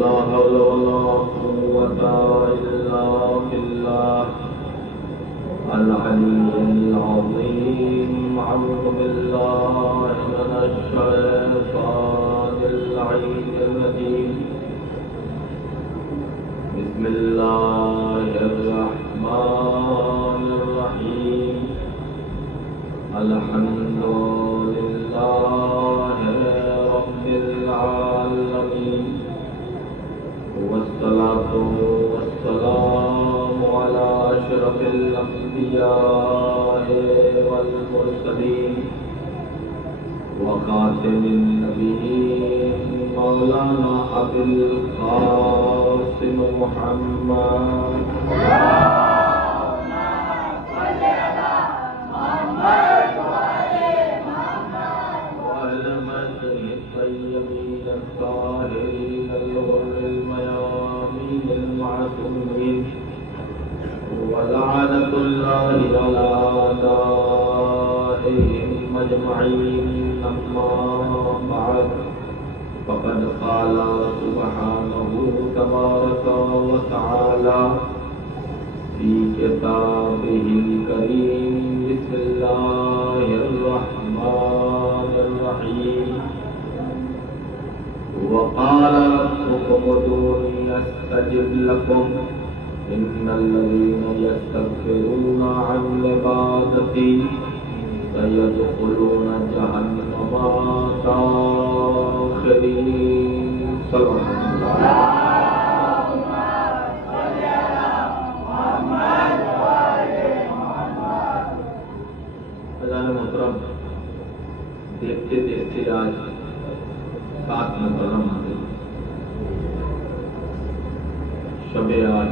لا حول ولا قوة إلا بالله العلي العظيم. أعوذ بالله من الشيطان اللعين الرجيم. بسم الله الرحمن الرحيم. الحمد لله رب العالمين، والصلاة والسلام على أشرف الأنبياء والمرسلين وخاتم النبيين مولانا أبي القاسم محمد الطيبين الطاهرين الغر الميامين المعصومين، ولعنة الله على أعدائهم أجمعين. أما بعد، فقد قال سبحانه تبارك وتعالى في كتابه الكريم: بسم الله الرحمن الرحيم. وقال ربكم ادعوني أستجب لكم إن الذين يستكبرون عن عبادتي سيدخلون جهنم داخرين. صلى الله محترم، دیکھتے دیکھتے آج 7 محرم آ گئی، شب آج،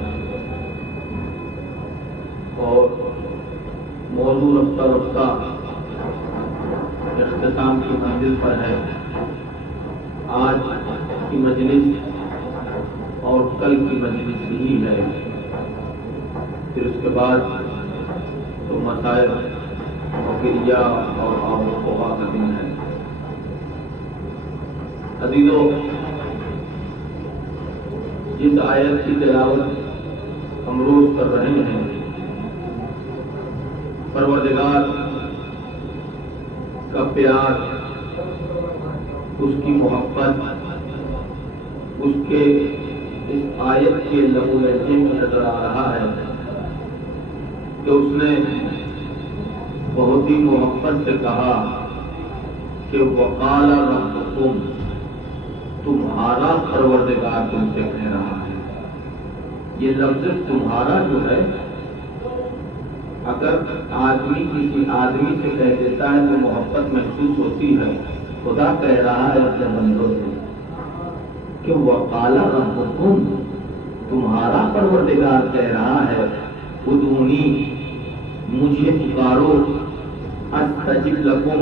اور موضوع رفتہ رفتہ اختتام کی منزل پر ہے. آج کی مجلس اور کل کی مجلس ہی ہے، پھر اس کے بعد تو مسائل وقریہ اور آب و ہوا کا دن ہے. عزیزو، جس آیت کی تلاوت ہم روز کر رہے ہیں، پروردگار کا پیار، اس کی محبت، اس کے اس آیت کے لہو لہجے میں نظر آ رہا ہے کہ اس نے بہت ہی محبت سے کہا کہ وقال ربکم، تمہارا پروردگار تم سے کہہ رہا ہے. یہ لفظ تمہارا جو ہے، اگر آدمی کسی آدمی سے کہہ دیتا ہے تو محبت محسوس ہوتی ہے. خدا کہہ رہا ہے اپنے بندوں سے کہ وقال ربکم، تمہارا پروردگار کہہ رہا ہے ادعونی، مجھے پکارو، استجب لکم،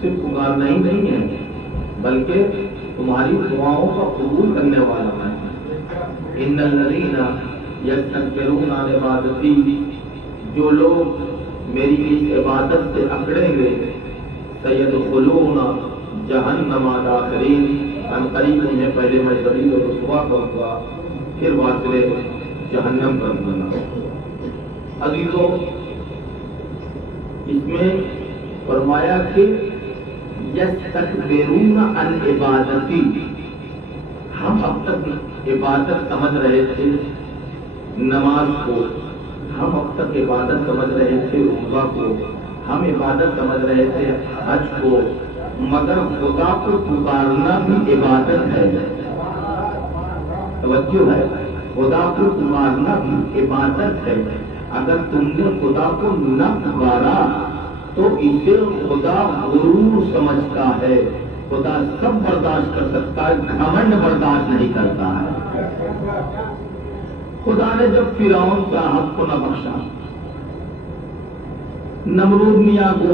صرف پکارنا ہی نہیں ہے بلکہ تمہاری دعاؤں کا قبول کرنے والا میں. ان الذین یستکبرون عن عبادتی، جو لوگ میری اس عبادت سے اکڑیں گے، سیدخلون جہنم داخرین، ان قریب انہیں پہلے میں ذلیل و رسوا کروں گا، پھر واصل جہنم کر دوں گا. عزیزو، اس میں فرمایا کہ یستکبرون عن عبادتی، ہم اب تک عبادت سمجھ رہے تھے نماز کو، ہم اب تک عبادت سمجھ رہے تھے روزہ کو، ہم عبادت سمجھ رہے تھے حج کو، مگر خدا کو پکارنا بھی عبادت ہے. توجہ ہے، خدا کو پکارنا بھی عبادت ہے. اگر تم نے خدا کو نہ پکارا تو اسے خدا غرور سمجھتا ہے. خدا سب برداشت کر سکتا ہے، گھمنڈ برداشت نہیں کرتا ہے. خدا نے جب فرعون صاحب کو نہ بخشا، نمرود میاں کو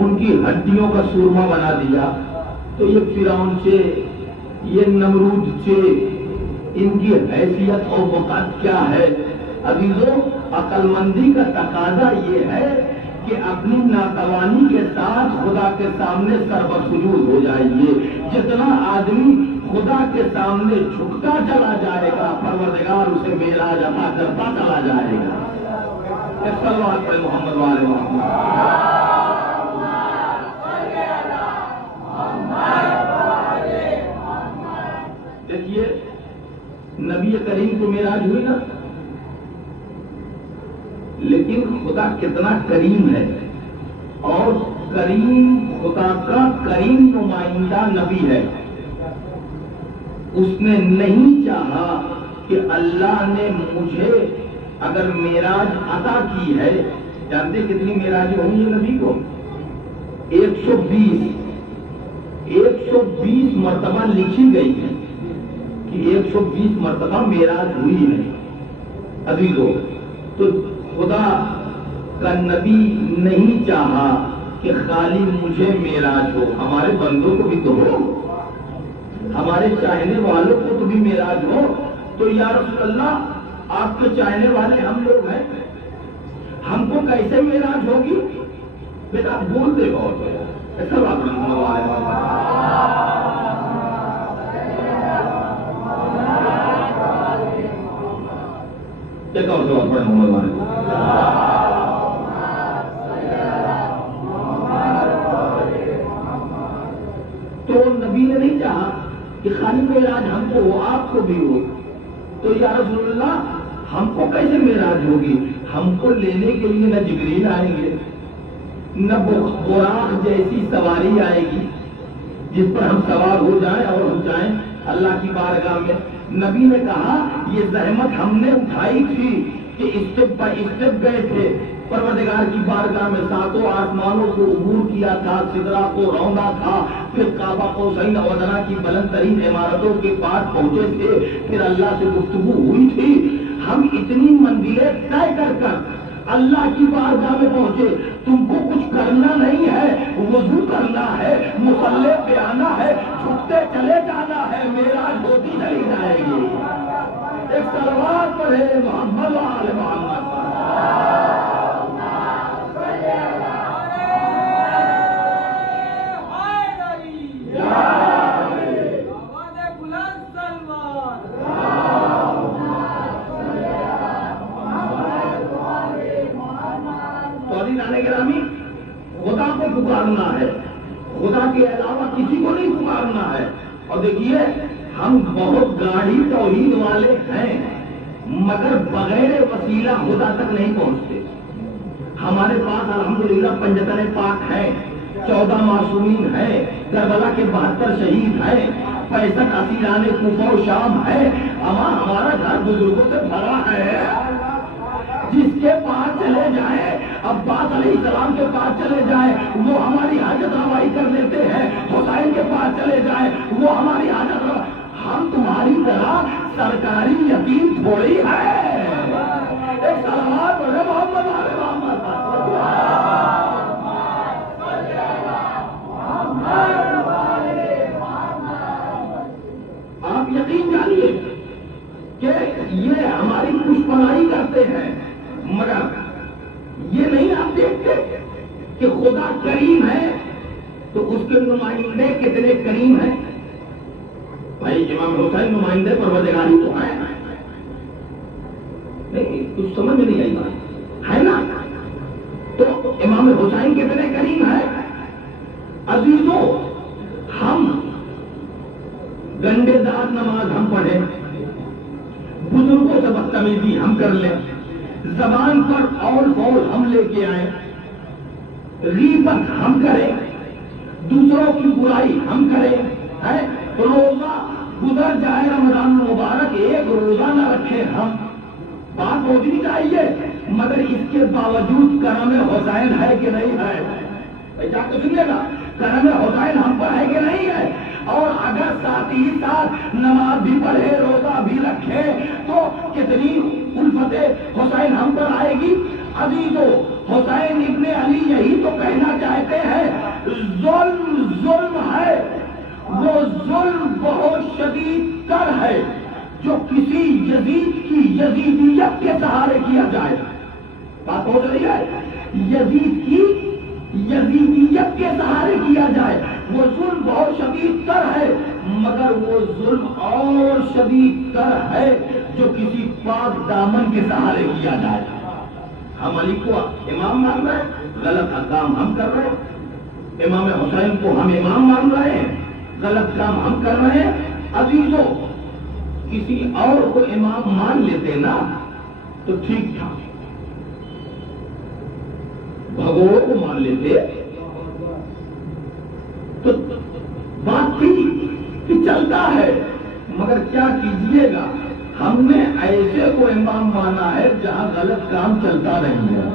ان کی ہڈیوں کا سورما بنا دیا، تو یہ فرعون سے، یہ نمرود سے، ان کی حیثیت اور وقت کیا ہے؟ عزیزو، عقل مندی کا تقاضا یہ ہے کہ اپنی ناتوانی کے ساتھ خدا کے سامنے سر بسجود ہو جائیے. جتنا آدمی خدا کے سامنے جھکتا چلا جائے گا پروردگار اسے معراج عطا کرتا چلا جائے گا. صلوات پڑھیں محمد والے محمد. دیکھیے نبی کریم کو معراج ہوئی نا، لیکن خدا کتنا کریم ہے، اور کریم خدا کا کریم نمائندہ نبی ہے. اس نے نہیں چاہا کہ اللہ نے مجھے اگر معراج عطا کی ہے، جانتے کتنی معراجیں ہوں گی نبی کو؟ 120 مرتبہ لکھی گئی ہے کہ 120 مرتبہ معراج ہوئی ہے. عزیزو، تو خدا کا نبی نہیں چاہا کہ خالی مجھے معراج ہو، ہمارے بندوں کو بھی تو ہو، ہمارے چاہنے والوں کو تو بھی معراج ہو. تو یا رسول اللہ آپ کے چاہنے والے ہم لوگ ہیں، ہم کو کیسے معراج ہوگی؟ بیٹا آپ بولتے بہت ہے، ایسا بات نہیں. ایک اور سوال پڑھیں محمد والے. تو نبی نے نہیں چاہا کہ خالی معراج ہم کو ہو آپ کو بھی ہو. تو یا رسول اللہ ہم کو کیسے معراج ہوگی؟ ہم کو لینے کے لیے نہ جبریل آئیں گے، نہ براق جیسی سواری آئے گی جس پر ہم سوار ہو جائیں اور ہم جائیں اللہ کی بارگاہ میں. نبی نے کہا یہ زحمت ہم نے اٹھائی تھی کہ اسٹیپ بائی اسٹیپ گئے تھے پروردگار کی بارگاہ میں، ساتوں آسمانوں کو عبور کیا تھا، سدرا کو روندا تھا، پھر کعبہ قوسین و ادنیٰ کی بلند ترین عمارتوں کے پاس پہنچے تھے، پھر اللہ سے گفتگو ہوئی تھی. ہم اتنی منزلیں طے کر کر اللہ کی بارگاہ میں پہنچے. تم کو کچھ کرنا نہیں ہے، وضو کرنا ہے، مصلی پہ آنا ہے، جھکتے چلے جانا ہے، معراج ہوتی چلی جائے گی. ایک صلوات پڑھے محمد وآل محمد. خدا کو پکارنا ہے، خدا کے علاوہ کسی کو نہیں پکارنا ہے. اور دیکھیے ہم بہت گاڑی توحید والے ہیں مگر بغیر وسیلہ خدا تک نہیں پہنچتے. ہمارے پاس الحمدللہ 75 پاک ہیں، 14 معصومین ہیں، کربلا کے 72 شہید ہیں، 65 اسیران کوفہ و شام ہیں. ہمارا گھر بزرگوں سے بھرا ہے. جس کے پاس چلے جائیں، عباس علیہ السلام کے پاس چلے جائیں وہ ہماری حاجت روائی کر لیتے ہیں، حسین کے پاس چلے جائیں وہ ہماری حاجت روائی. ہم تمہاری طرح سرکاری یتیم تھوڑی ہے. ایک صلوات پڑھے محمد والے محمد. آپ یقین جانیے کہ یہ ہماری پشپنائی کرتے ہیں مگر یہ نہیں آپ دیکھتے کہ خدا کریم ہے تو اس کے نمائندے کتنے کریم ہیں. بھائی امام حسین نمائندے پروردگاری تو ہیں، نہیں کچھ سمجھ میں نہیں آئی بات ہے نا. تو امام حسین کتنے کریم ہیں. عزیزوں ہم گنڈے دار نماز ہم پڑھیں، بزرگوں سے بدتمیزی ہم کر لیں، زبان پر اور قول ہم لے کے آئیں، غیبت ہم کریں، دوسروں کی برائی ہم کریں، روزہ گزر جائے رمضان مبارک ایک روزہ نہ رکھیں ہم. بات پہنچنی چاہیے مگر اس کے باوجود کرم حسین ہے کہ نہیں ہے؟ جا کے سنیے گا، کرم حسین ہم پر ہے کہ نہیں ہے؟ اور اگر ساتھ ہی ساتھ نماز بھی پڑھے روزہ بھی رکھے تو کتنی الفت حسین ہم پر آئے گی. عزیزو حسین ابن علی یہی تو کہنا چاہتے ہیں ظلم ظلم ہے، وہ ظلم بہت شدید تر ہے جو کسی یزید کی یزیدیت کے سہارے کیا جائے. بات ہو رہی ہے، یزید کی یزیدیت کے سہارے کیا جائے. وہ ظلم بہت شدید تر ہے، مگر وہ ظلم اور شدید تر ہے جو کسی پاک دامن کے سہارے کیا جائے۔ ہم علی کو امام مان رہے ہیں، غلط کام ہم کر رہے ہیں۔ امام حسین کو ہم امام مان رہے ہیں، غلط کام ہم کر رہے ہیں۔ عزیزو، کسی اور کو امام مان لیتے نا تو ٹھیک تھا، بھگوڑوں کو مان لیتے تو بات تھی کہ چلتا ہے، مگر کیا کیجئے گا، ہم نے ایسے کو امام مانا ہے جہاں غلط کام چلتا نہیں ہے۔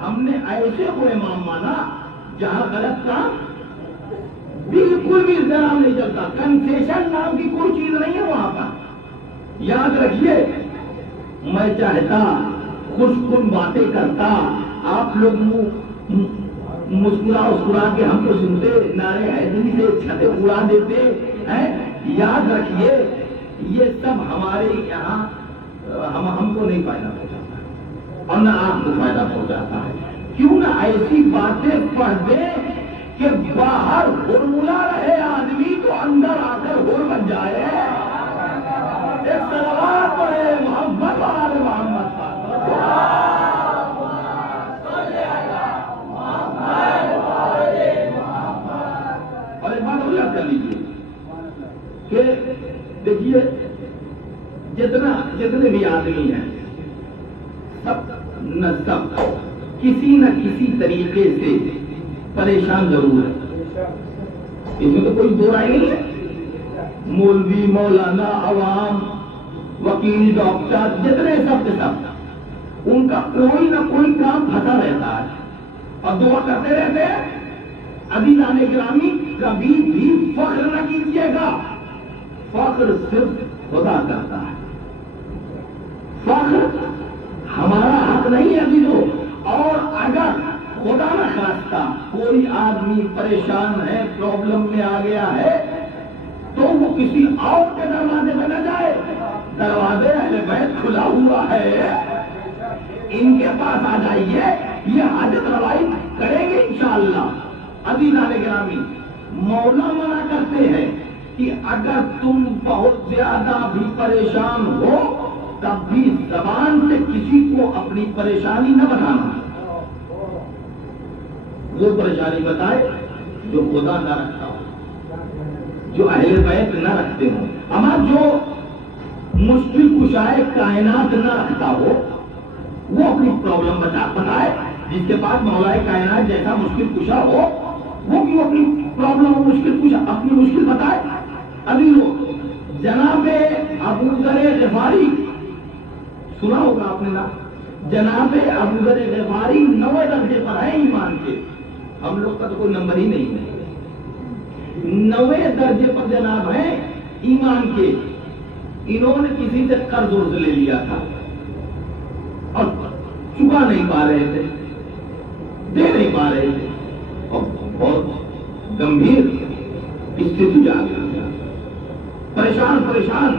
ہم نے ایسے کو امام مانا جہاں غلط کام بالکل بھی ذرا نہیں چلتا، کنسیشن نام کی کوئی چیز نہیں ہے وہاں پر۔ یاد رکھیے، میں چاہتا خوش کن باتیں کرتا، آپ لوگ مسکرا کے ہم کو سنتے، نعرے حیدری سے چھتیں اڑا دیتے ہیں۔ یاد رکھیے، یہ سب ہمارے یہاں ہم کو نہیں فائدہ پہنچاتا اور نہ آپ کو فائدہ پہنچاتا ہے۔ کیوں نہ ایسی باتیں پڑھ دیں کہ باہر ہرملا رہے آدمی تو اندر آ کر ہر بن جائے۔ ایک صلوات پڑھے محمد آل محمد پر۔ اور ایک بات اور یاد کر لیجیے کہ دیکھیے، جتنے بھی آدمی ہیں سب کسی نہ کسی طریقے سے پریشان ضرور ہے، اس میں تو کوئی دو رائے نہیں ہے۔ مولوی، مولانا، عوام، وکیل، ڈاکٹر، جتنے سب کے سب ان کا کوئی نہ کوئی کام پھنسا رہتا ہے اور دعا کرتے رہتے ہیں۔ عزیزان گرامی، کبھی بھی فخر نہ کیجیے گا، فخر صرف خدا کرتا ہے، فخر ہمارا حق نہیں ہے عزیزو۔ اور اگر خدا نہ خواستہ کوئی آدمی پریشان ہے، پرابلم میں آ گیا ہے، تو وہ کسی اور کے دروازے پہ نہ جائے، دروازے اہل بیت کھلا ہوا ہے، ان کے پاس آ جائیے، یہ حاجت روائی کریں گے انشاءاللہ۔ عزیزان گرامی، مولا منع کرتے ہیں کہ اگر تم بہت زیادہ بھی پریشان ہو تب بھی زبان سے کسی کو اپنی پریشانی نہ بتانا۔ وہ پریشانی بتائے جو خدا نہ رکھتا ہو، جو اہل بیت نہ رکھتے ہوں، اما جو مشکل کشائے کائنات نہ رکھتا ہو وہ اپنی پرابلم بتائے۔ جس کے پاس مولا کائنات جیسا مشکل کشا ہو وہ کیوں اپنی پرابلم اور مشکل کشا اپنی مشکل بتائے۔ ابھی لوگ جناب ابو ذر غفاری سنا ہوگا آپ نے نا، جناب ابو ذر غفاری 9 درجے پر ہے ایمان کے، ہم لوگ کا تو کوئی نمبر ہی نہیں ہے، 9 درجے پر جناب ہے ایمان کے۔ انہوں نے کسی سے قرض لے لیا تھا اور چکا نہیں پا رہے تھے، دے نہیں پا رہے تھے اور بہت گمبھیر استھتی آ گئی، پریشان۔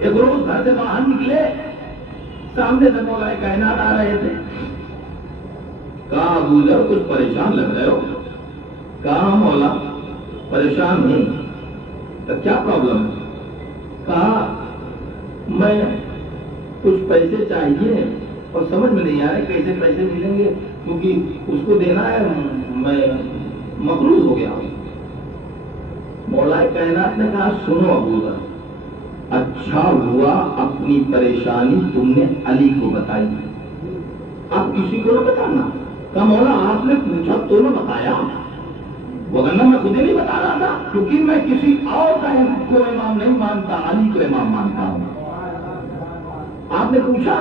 ایک روز گھر سے باہر نکلے، سامنے سے مولا کائنات آ رہے تھے، کہا ابو ذر کچھ پریشان لگ رہے ہو؟ کہا مولا پریشان ہوں۔ تو کیا پرابلم ہے؟ کہا میں کچھ پیسے چاہیے اور سمجھ میں نہیں آ رہا کیسے پیسے ملیں گے، کیونکہ اس کو دینا ہے، میں مقروض ہو گیا ہوں۔ مولا کائنات نے کہا سنو ابو ذر، اچھا ہوا اپنی پریشانی تم نے علی کو بتائی، آپ کسی کو نہ بتانا۔ کہا مولا آپ نے پوچھا تو نہ بتایا، وگرنہ میں خود ہی نہیں بتا رہا تھا، کیونکہ میں کسی اور کو امام نہیں مانتا، علی کو امام مانتا ہوں۔ آپ نے پوچھا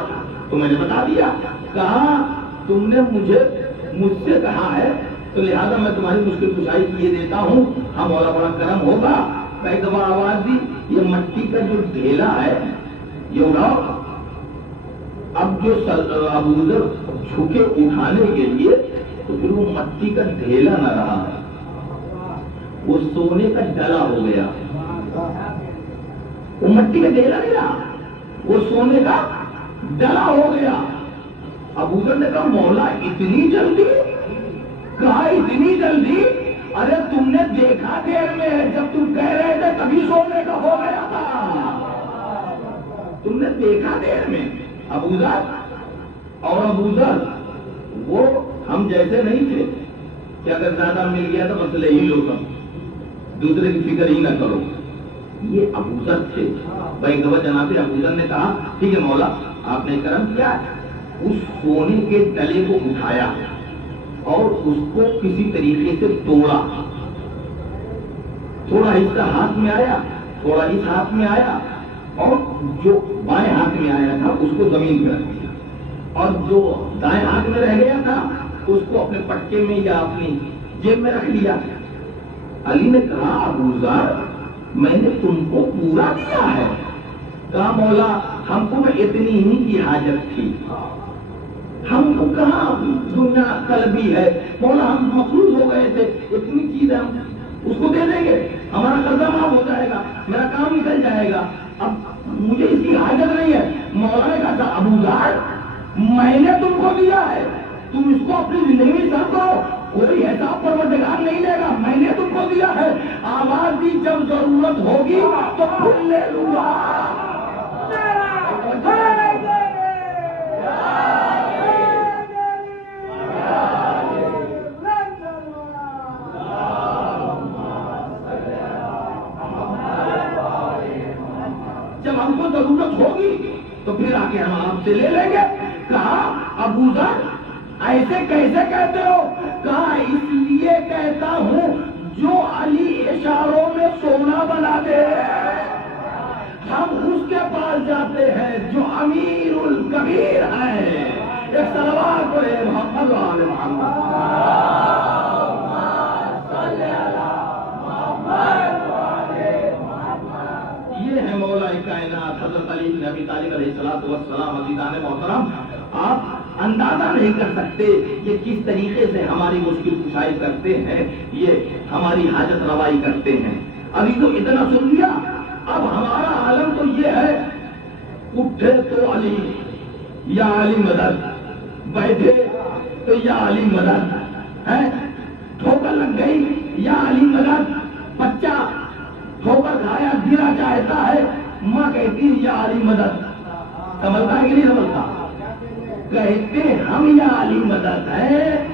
تو میں نے بتا دیا۔ کہا تم نے مجھ سے کہا ہے تو لہذا میں تمہاری مشکل کشائی کیے دیتا ہوں، ہاں مولا بڑا کرم ہوگا۔ ایک دفعہ آواز دی، یہ مٹی کا جو ڈھیلا ہے یہ اڑاؤ۔ اب جو ابو ذر جھکے اٹھانے کے لیے تو پھر وہ مٹی کا ڈھیلا نہ رہا، وہ سونے کا ڈلا ہو گیا، وہ مٹی کا ڈیلا نہیں رہا، وہ سونے کا ڈلا ہو گیا۔ ابو ذر نے کہا مولا اتنی جلدی؟ کہا اتنی جلدی؟ ارے تم نے دیکھا دیر میں، جب تم کہہ رہے تھے تبھی سونے کا ہو گیا تھا، تم نے دیکھا دیر میں۔ ابو ذر وہ ہم جیسے نہیں تھے کہ اگر زیادہ مل گیا تو بس لے ہی لو، سب دوسرے کی فکر ہی نہ کرو۔ یہ ابو ذر تھے بھائی گواہ جناب ابو ذر نے کہا ٹھیک ہے مولا آپ نے کرم کیا، اس سونے کے ڈلے کو اٹھایا اور اس کو کسی طریقے سے توڑا، تھوڑا حصہ ہاتھ میں آیا، تھوڑا اس ہاتھ میں آیا، اور جو بائیں ہاتھ میں آیا تھا اس کو زمین پہ رکھ دیا، اور جو دائیں ہاتھ میں رہ گیا تھا اس کو اپنے پٹکے میں یا اپنی جیب میں رکھ لیا۔ علی نے کہا ابو ذر میں نے تم کو پورا دیا ہے۔ کہا مولا ہم کو اتنی ہی کی حاجت تھی، ہم کو کہاں دنیا طلبی ہے، مولا ہم مخلوص ہو گئے تھے، اتنی چیز ہم اس کو دے دیں گے، ہمارا قرضہ معاف ہو جائے گا، میرا کام نکل جائے گا، اب مجھے اس کی حاجت نہیں ہے۔ مولا نے کہا ابو ذر میں نے تم کو دیا ہے، تم اس کو اپنی زندگی میں سب کرو، کوئی حساب پروردگار نہیں لے گا، میں نے تم کو دیا ہے، آواز دی جب ضرورت ہوگی تو پھر لے لوں گا۔ جب ہم کو ضرورت ہوگی تو پھر آ کے ہم آپ سے لے لیں گے۔ کہا ابو ذر ایسے کیسے کہتے ہو؟ کہا اس لیے کہتا ہوں جو علی اشاروں میں سونا بنا دے ہم اس کے پاس جاتے ہیں جو امیر الکبیر ہے۔ ایک صلوات پڑھے محمد و آل محمد۔ یہ ہے مولا کائنات حضرت علی بن ابی طالب علیہ السلام۔ عزیزان محترم آپ اندازہ نہیں کر سکتے یہ کس طریقے سے ہماری مشکل کشائی کرتے ہیں، یہ ہماری حاجت روائی کرتے ہیں۔ ابھی تو اتنا سن لیا، اب ہمارا عالم تو یہ ہے اٹھے تو علی یا علی مدد، بیٹھے تو یا علی مدد ہے، ٹھوکر لگ گئی یا علی مدد، بچہ ٹھوکر کھایا گرا چاہتا ہے ماں کہتی ہے یا علی مدد، سمجھتا ہے کہ نہیں سمجھتا؟ کہتے ہم یا علی مدد ہے،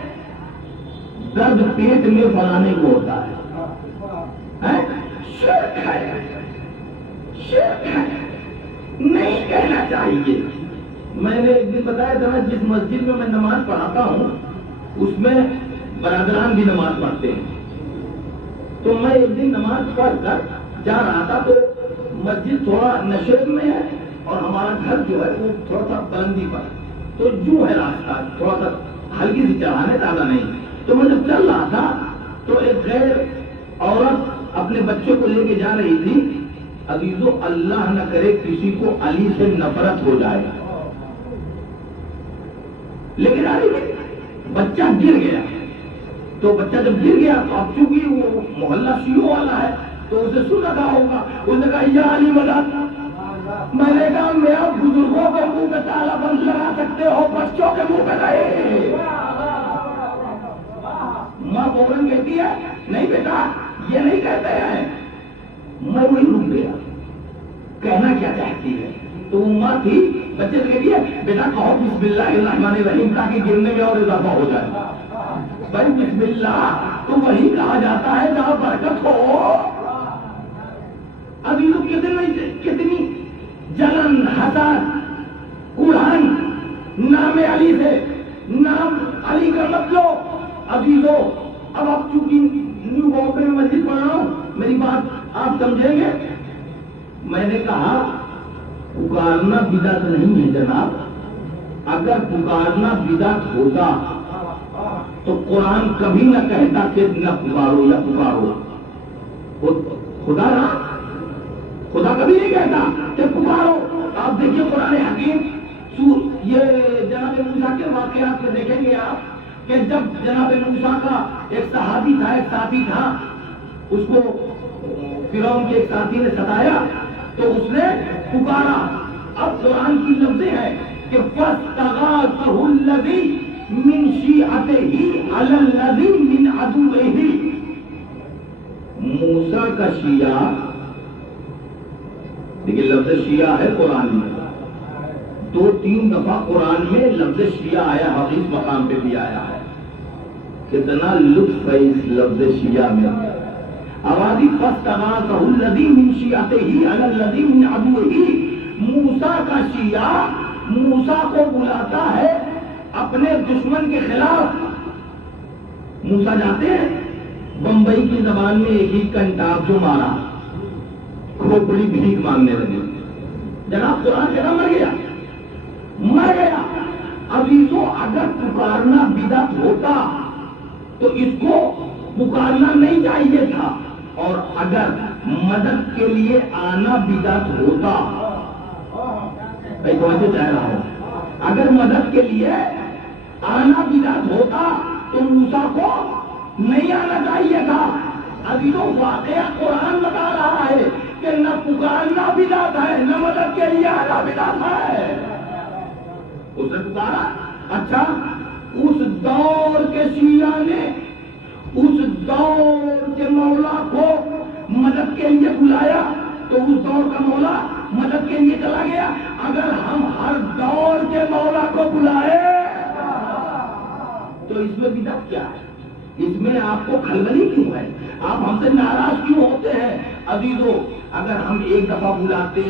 درد پیٹ میں فلانے کو ہوتا ہے، شرک ہے، شرک ہے، نہیں کہنا چاہیے۔ میں نے ایک دن بتایا تھا جس مسجد میں میں نماز پڑھاتا ہوں اس میں برادران بھی نماز پڑھتے ہیں، تو میں ایک دن نماز پڑھ کر جا رہا تھا تو مسجد تھوڑا نشیب میں ہے اور ہمارا گھر جو ہے وہ تھوڑا سا بلندی پر، تو جو ہے راستہ تھوڑا سا ہلکی سی چڑھانے زیادہ نہیں، تو میں جب چل رہا تھا تو ایک غیر عورت اپنے بچوں کو لے کے جا رہی تھی۔ عزیزو اللہ نہ کرے کسی کو علی سے نفرت ہو جائے، لیکن علی بچہ گر گیا، تو بچہ جب گر گیا تو اب چونکہ وہ محلہ شیعوں والا ہے تو اسے سن رکھا ہوگا، اس نے کہا یا علی مدد۔ میں نے کہا میاں بزرگوں کے منہ پہ تالا بند لگا سکتے ہو، بچوں کے منہ پہ نہیں۔ ماں فوراً کہتی ہے نہیں بیٹا یہ نہیں کہتے ہیں۔ میں وہی رک گیا، کہنا کیا چاہتی ہے؟ تو وہ ماں تھی بچے سے کہتی ہے بیٹا کہو بسم اللہ الرحمن الرحیم تاکہ گرنے میں اور اضافہ ہو جائے۔ بھائی بسم اللہ تو وہی کہا جاتا ہے جہاں برکت ہو۔ ابھی لوگ کتنی جلن حسد قرآن نام علی سے، نام علی کا مطلب عزیزو اب آپ چونکہ نیو بامبے میں مسجد پڑھ رہا ہوں میری بات آپ سمجھیں گے۔ میں نے کہا پکارنا بدعت نہیں ہے جناب، اگر پکارنا بدعت ہوتا تو قرآن کبھی نہ کہتا کہ نہ پکارو یا پکارو، خدا کبھی نہیں کہتا کہ پکارو۔ آپ دیکھیے قرآن حکیم یہ جناب موسیٰ کے واقعات میں دیکھیں گے آپ کہ جب جناب موسیٰ کا ایک صحابی تھا، ایک ساتھی تھا، اس کو فرعون کے ایک ساتھی نے ستایا تو اس نے پکارا. اب قرآن کی لفظیں ہیں کہ فَاسْتَغَاثَهُ الَّذِي مِنْ شِيعَتِهِ عَلَى الَّذِي مِنْ عَدُوِّهِ. موسیٰ کا شیعہ، لیکن لفظ شیعہ ہے قرآن میں 2-3 دفعہ قرآن میں لفظ شیعہ آیا، حدیث مقام پہ بھی آیا ہے. کتنا لطف ہے اس لفظ شیعہ میں. آوازی فَاسْتَغَاثَهُ الَّذِي مِنْ شِيعَتِهِ عَلَى الَّذِي مِنْ عَدُوِّهِ. موسیٰ کا شیعہ موسیٰ کو بلاتا ہے اپنے دشمن کے خلاف. موسیٰ جاتے ہیں، بمبئی کی زبان میں ایک ہی کنٹاب جو مارا، کھوپڑی بھیک مانگنے لگے. جناب قرآن کہنا مر گیا، مر گیا. عزیزوں اگر پکارنا بدعت ہوتا تو اس کو پکارنا نہیں چاہیے تھا، اور اگر مدد کے لیے آنا بدعت ہوتا، توجہ چاہ رہا ہوں، اگر مدد کے لیے آنا بدعت ہوتا تو موسیٰ کو نہیں آنا چاہیے تھا. عزیزوں واقعہ قرآن بتا رہا ہے کہ نہ پکارنا بدعت ہے، نہ مدد کے لیے آنا بدعت ہے. اس نے پکارا. اچھا، اس دور کے شیعہ نے اس دور کے مولا کو مدد کے لیے بلایا تو اس دور کا مولا مدد کے لیے چلا گیا. اگر ہم ہر دور کے مولا کو بلائے تو اس میں بدعت کیا ہے؟ اس میں آپ کو کھلبلی کیوں ہے؟ آپ ہم سے ناراض کیوں ہوتے ہیں؟ عزیزو اگر ہم ایک دفعہ بلاتے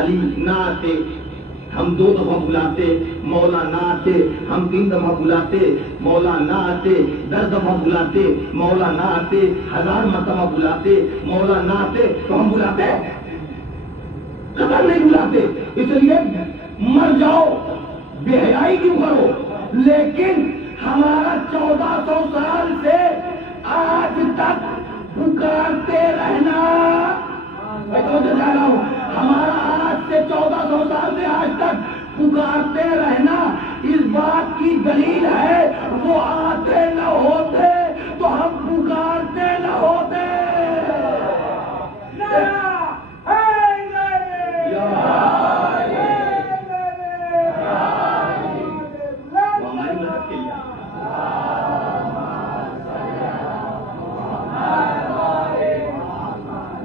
علی نہ آتے، ہم 2 دفعہ بلاتے مولا نہ آتے، ہم 3 دفعہ بلاتے مولا نہ آتے، 10 دفعہ بلاتے مولا نہ آتے، 1000 مرتبہ بلاتے مولا نہ آتے، تو ہم بلاتے؟ قدر نہیں بلاتے. اس لیے مر جاؤ، بے حیائی کیوں کرو؟ لیکن ہمارا 1400 سال سے آج تک پکارتے رہنا، میں تو جا رہا ہوں، ہمارا آج سے 1400 سال سے آج تک پکارتے رہنا اس بات کی دلیل ہے وہ آتے نہ ہوتے تو ہم پکارتے نہ ہوتے.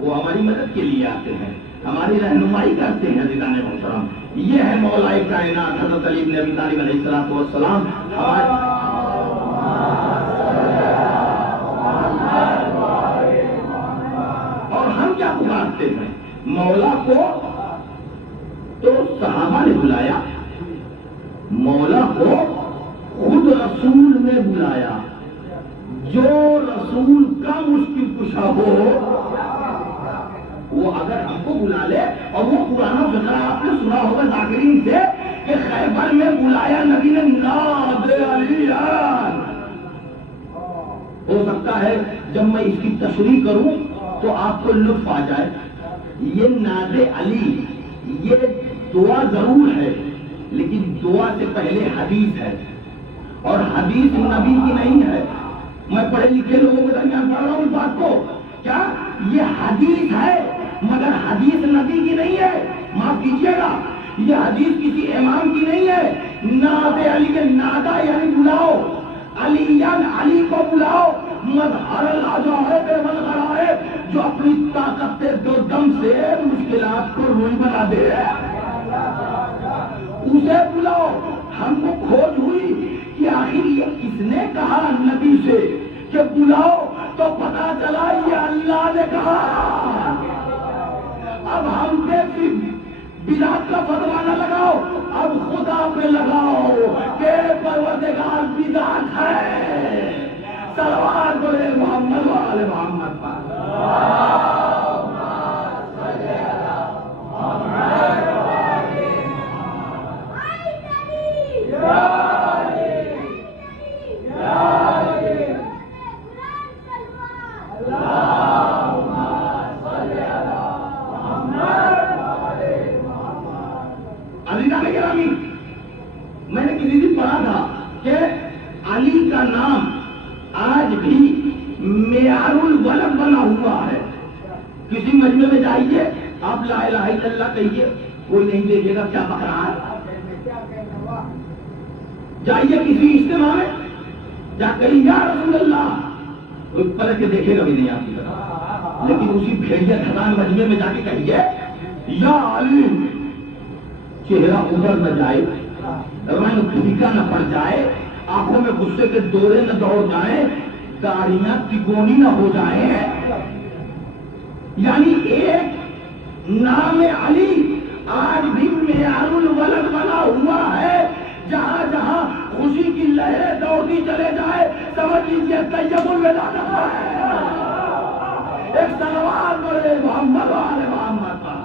وہ ہماری مدد کے لیے آتے ہیں، ہماری رہنمائی کرتے ہیں. عزیزان محترم، یہ ہے مولا کائنات حضرت علی بن ابی طالب علیہ السلام. اور ہم کیا پکارتے ہیں مولا کو؟ تو صحابہ نے بلایا، مولا کو خود رسول نے بلایا. جو رسول کا مشکل کشا ہو وہ اگر ہم کو بلا لے. اور وہ پرانا فقرہ آپ نے سنا ہوگا ذاکرین سے کہ خیبر میں بلایا نبی نے ناد علیان. ہو سکتا ہے جب میں اس کی تشریح کروں تو آپ کو لطف آ جائے. یہ ناد علی یہ دعا ضرور ہے، لیکن دعا سے پہلے حدیث ہے، اور حدیث نبی کی نہیں ہے. میں پڑھے لکھے لوگوں کے درمیان پڑھ رہا ہوں اس بات کو. کیا یہ حدیث ہے مگر حدیث نبی کی نہیں ہے؟ معاف کیجیے گا، یہ حدیث کسی امام کی نہیں ہے. ناد علی کے نادا یعنی بلاؤ، علیان علی کو بلاؤ. مظہر العجائب والغرائب، جو اپنی طاقت دو دم سے مشکلات کو روئی بنا دے، اسے بلاؤ. ہم کو کھوج ہوئی کہ آخر یہ کس نے کہا نبی سے کہ بلاؤ، تو پتا چلا یہ اللہ نے کہا. اب ہم پہ بدعت کا فتویٰ نہ لگاؤ، اب خدا پہ لگاؤ کہ پروردگار بدعت ہے. صلوات بولے محمد وآل محمد پر. میں نے کسی دن پڑھا تھا کہ علی کا نام آج بھی معیار الولد بنا ہوا میں جائیے آپ لا الہ الا اللہ کہیے، کوئی نہیں دیکھے گا کیا پک رہا ہے. جائیے کسی اجتماع میں جا کہیں یا رسول اللہ، کوئی پلٹ کے دیکھے گا بھی نہیں آپ کی طرف. لیکن اسی بھیڑیا کھدان مجمع میں جا کے کہیے یا علی، چہرہ ادھر نہ جائے، رنگ پھیکا نہ پڑ جائے، آنکھوں میں غصے کے دورے نہ دوڑ جائیں، داڑیاں تکونی نہ ہو جائیں. یعنی ایک نام علی آج بھی معیار الولد بنا ہوا ہے. جہاں جہاں خوشی کی لہریں دوڑتی چلے جائے سمجھ لیجیے طیب الولادت ہے. ایک سلوات پڑھے محمد والے محمد پر.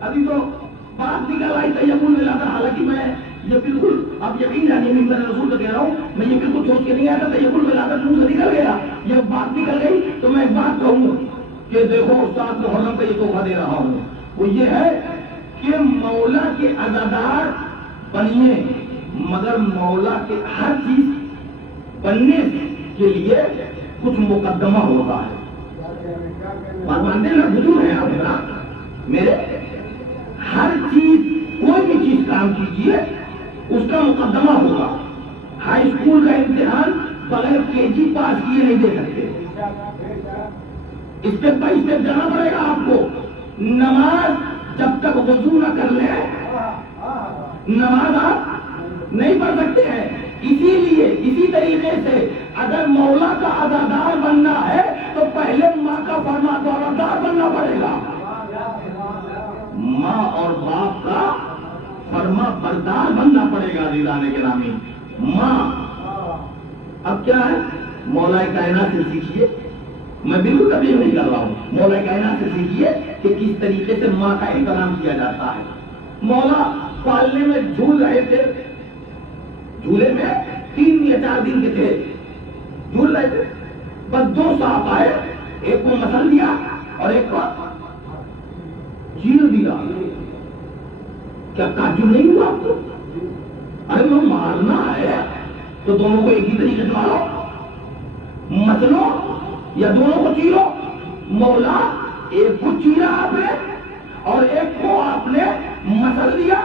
ابھی تو بات نکل آئی طیب الولادت، حالانکہ میں یہ بالکل اب یقین جانیے میں رسول کا کہہ رہا ہوں، میں یہ بالکل سوچ کے نہیں آیا تھا. طیب الولادت منہ سے نکل گیا، یہ بات نکل گئی تو میں ایک بات کہوں کہ دیکھو استاد محرم کا یہ تحفہ دے رہا ہوں، وہ یہ ہے کہ مولا کے عزادار بنیے، مگر مولا کے ہر چیز بننے کے لیے کچھ مقدمہ ہوتا ہے. بات مانتے ہیں نا، بزرگ ہیں آپ نا میرے. ہر چیز کوئی بھی چیز کام کیجیے اس کا مقدمہ ہوگا. ہائی اسکول کا امتحان بغیر KG پاس کیے نہیں دے سکتے، اسٹیپ بائی اسٹیپ جانا پڑے گا آپ کو. نماز جب تک وضو نہ کر لیں نماز آپ نہیں پڑھ سکتے ہیں. اسی لیے اسی طریقے سے اگر مولا کا عزادار بننا ہے تو پہلے ماں کا فرما بردار بننا پڑے گا. ماں اور باپ کا فرما بردار بننا پڑے گا. دیدانے کے نامی ماں. اب کیا ہے، مولا کائنات سے سیکھیے. میں بالکل تبلیغ نہیں کر رہا ہوں، مولا کائنات سے سیکھیے کہ کس طریقے سے ماں کا احترام کیا جاتا ہے. مولا پالنے میں جھول رہے تھے، جھولے میں 3 یا 4 دن کے تھے، جھول رہے تھے. بس 2 سانپ آئے، ایک کو مسل دیا اور ایک کو چیر دیا. کیا تعجب نہیں ہوا آپ کو؟ ارے وہ مارنا ہے تو دونوں کو ایک ہی طریقے سے مارو، مسلو یا دونوں کو چیرو. مولا ایک کو چیرا آپ نے اور ایک کو آپ نے مسل دیا.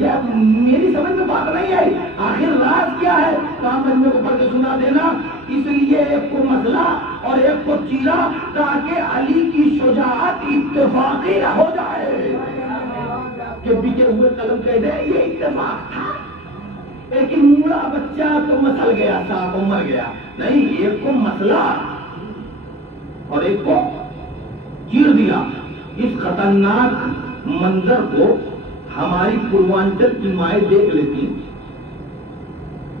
یہ میری سمجھ میں بات نہیں آئی. آخر راز کیا ہے؟ کام بندے کو پڑھ کے سنا دینا. اس لیے ایک کو مسلا اور ایک کو چیرا تاکہ علی کی شجاعت اتفاقی نہ ہو جائے کہ بکے ہوئے قلم کہہ دے یہ اتفاق تھا. لیکن موڑا بچہ تو مسل گیا، سانپ مر گیا. نہیں، ایک کو مسلا اور ایک کو چیر دیا. اس خطرناک منظر کو ہماری پوروانچل کی مائیں دیکھ لیتی.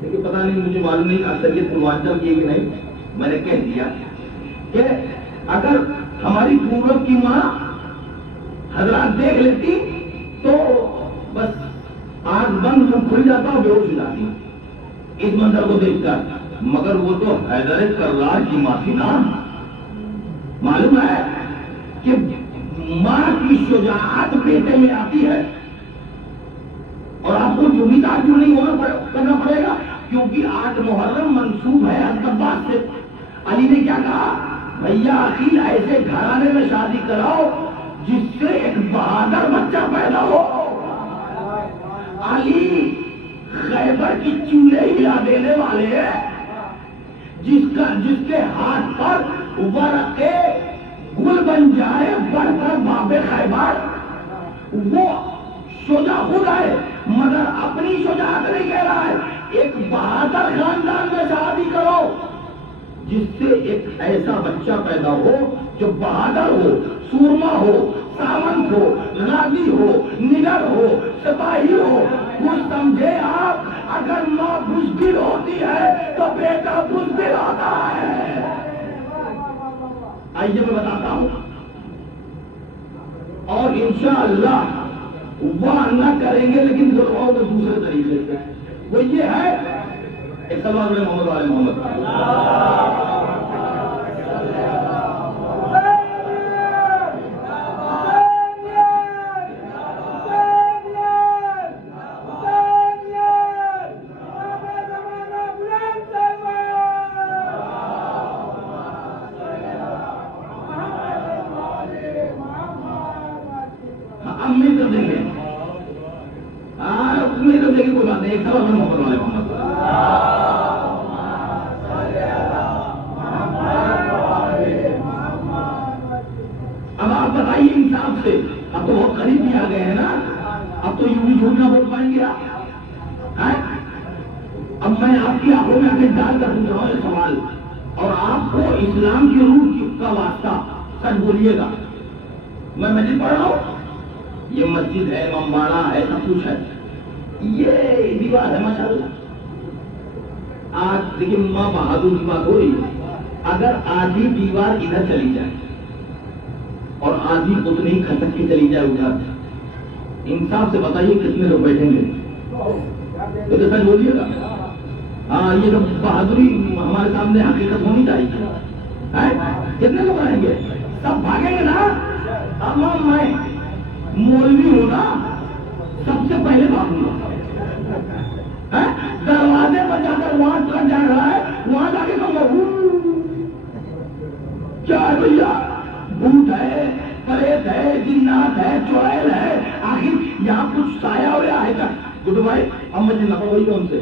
لیکن پتہ نہیں، مجھے معلوم نہیں اکثر یہ پوروانچل کی ہے کہ نہیں. میں نے کہہ دیا کہ اگر ہماری پورب کی ماں حضرات دیکھ لیتی تو بس آنکھ بند منہ کھل جاتا اور بے ہوش ہو جاتی اس منظر کو دیکھ کر. مگر وہ تو حیدر کرار کی ماں تھی نا. معلوم ہے کہ ماں کی شجاعت بیٹے میں آتی ہے. اور آپ کو جو بھی تعجب نہیں کرنا پڑے گا، کیونکہ 8 محرم منسوب ہے حضرت عباس سے. علی نے کیا کہا؟ بھیا عقیل ایسے گھرانے میں شادی کراؤ جس سے ایک بہادر بچہ پیدا ہو. علی خیبر کی چولہے ہلا دینے والے، جس کے ہاتھ پر ورقے گل بن جائے بڑھ کر باب خیبر، وہ شجاع خود ہے مگر اپنی شجاعت نہیں کہہ رہا ہے. ایک بہادر خاندان میں شادی کرو جس سے ایک ایسا بچہ پیدا ہو جو بہادر ہو، سورما ہو، ساونت ہو، غازی ہو، نڈر ہو، سپاہی ہو. کچھ سمجھے آپ؟ اگر ماں بزدل ہوتی ہے تو بیٹا بزدل ہوتا ہے. آئیے میں بتاتا ہوں اور انشاءاللہ وہ نہ کریں گے لیکن بلواؤں گے دوسرے طریقے سے. وہ یہ ہے ایک سوال محمد والے محمد مرتبہ میں محمد والے محمد. اب آپ بتائیے انصاف سے، اب تو بہت قریب بھی آ گئے ہیں نا، اب تو یوں بھی جھوٹ نہ بول پائیں گے آپ. اب میں آپ کی آنکھوں میں آ کے ڈال کر پوچھ رہا ہوں ایک سوال، اور آپ کو اسلام کی روح کا واسطہ سچ بولیے گا. میں مسجد پڑھ رہا ہوں، یہ مسجد ہے، امباڑہ ہے، سب کچھ ہے، یہ دیوار ہے ماشاءاللہ. آج دیکھیے ماں بہادر کی بات ہو رہی ہے، اگر آدھی دیوار ادھر چلی جائے اور آدھی اتنی ہی کھسک کے چلی جائے ادھر، انصاف سے بتائیے کتنے لوگ بیٹھیں گے؟ تو سچ بولیے گا. ہاں یہ تو بہادری ہمارے سامنے حقیقت ہونی چاہیے. کتنے لوگ رہیں گے؟ سب بھاگیں گے نا. اب میں مولوی ہوں نا، سب سے پہلے بھاگوں گا. دروازے پر جا کر وہاں ٹرک جا رہا ہے، وہاں جا کے کہوں گا کیا ہے بھیا، بھوت ہے، پریت ہے، جنات ہے، چڑیل ہے، آخر یہاں کچھ سایہ ہوا ہے کیا؟ گڈو بھائی اب مجھے نہ پڑھوئی کون سے،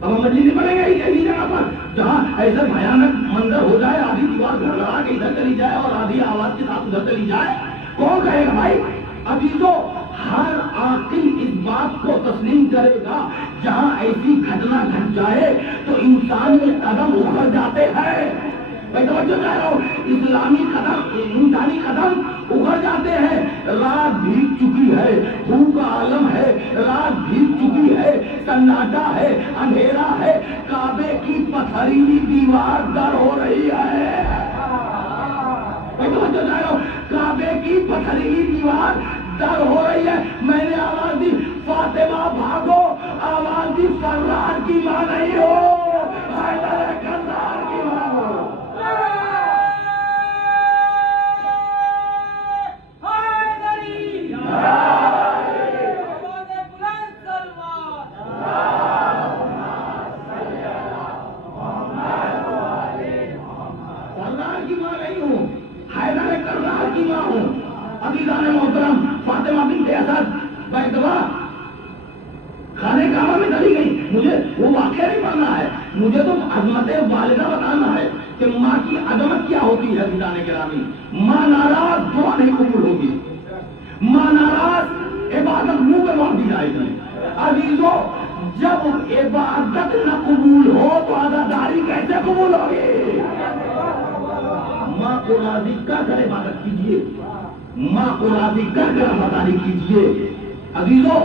اب ہم مجھے نہیں پڑے گا ایسی جگہ پر جہاں ایسا بھیانک منظر ہو جائے، آدھی دیوار گھر لڑا کے ادھر چلی جائے اور آدھی آواز کے ساتھ ادھر چلی جائے. کون کہے گا بھائی؟ عزیزو ہر عاقل اس بات کو تسلیم کرے گا جہاں ایسی گھٹنا گھٹ جائے تو انسانی قدم اکھڑ جاتے ہیں. میں توجہ کہہ رہا ہوں، انسانی قدم اکھڑ جاتے ہیں. رات بھیگ چکی ہے، بھوک کا عالم ہے، رات بھیگ چکی ہے، سناٹا ہے، اندھیرا ہے، کعبے کی پتھریلی دیوار در ہو رہی ہے. میں توجہ کہہ رہا ہوں، کعبے کی پتھریلی دیوار در ہو رہی ہے. میں نے آواز دی فاطمہ بھاگو، آواز دی فرار کی ماں نہیں ہو، حیدر کرار کی ماں ہو. محترم فاطمہ بنت اسد بیدوا خانہ کعبہ میں چلی گئی. مجھے وہ واقعہ نہیں پڑھنا ہے، مجھے تو عظمت والدہ بتانا ہے کہ ماں کی عظمت کیا ہوتی ہے. بتانے کے رامی ماں ناراض دعا نہیں قبول ہوگی، ماں ناراض عبادت منہ پہ مار دی جائے گی. عزیزو جب عبادت نہ قبول ہو تو عزاداری کیسے قبول ہوگی؟ ماں کو راضی کر کر عبادت کیجیے، ماں کو راضی کر کر عزاداری کیجیے. عزیزو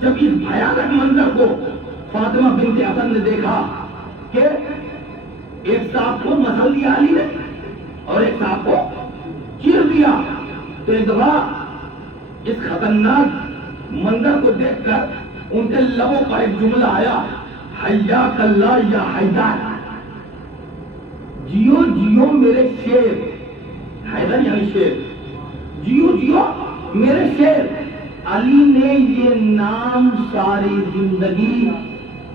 جب اس بھیانک منظر کو فاطمہ بنت اسد نے دیکھا کہ ایک سانپ کو مسل دیا علی نے اور ایک سانپ کو چیر دیا، تو ایک دفعہ اس خطرناک منظر کو دیکھ کر ان کے لبوں پر ایک جملہ آیا، حیاک اللہ یا حیدر، جیو جیو میرے شیر. حیدر یعنی شیر، جیو جیو میرے شیر. علی نے یہ نام ساری زندگی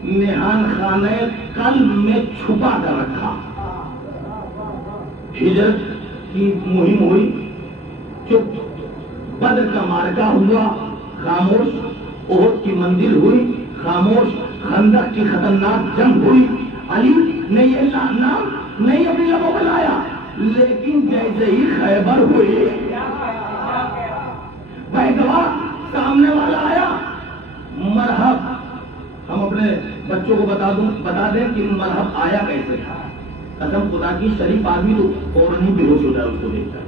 میہان خانہ قلب میں چھپا کر رکھا. ہجرت کی مہم ہوئی، چپ، بدر کا مارکہ ہوا، خاموش، احد کی منزل ہوئی، خاموش، خندق کی خطرناک جنگ ہوئی. علی نے یہ نام نہیں اپنی لبوں پہ لایا، لیکن جیسے ہی خیبر ہوئی، بیدوا سامنے والا آیا، مرحب. ہم اپنے بچوں کو بتا دیں کہ مرحب آیا کیسے تھا. قسم خدا کی شریف آدمی تو فوراً ہی بے ہوش ہو جائے اس کو دیکھ کر.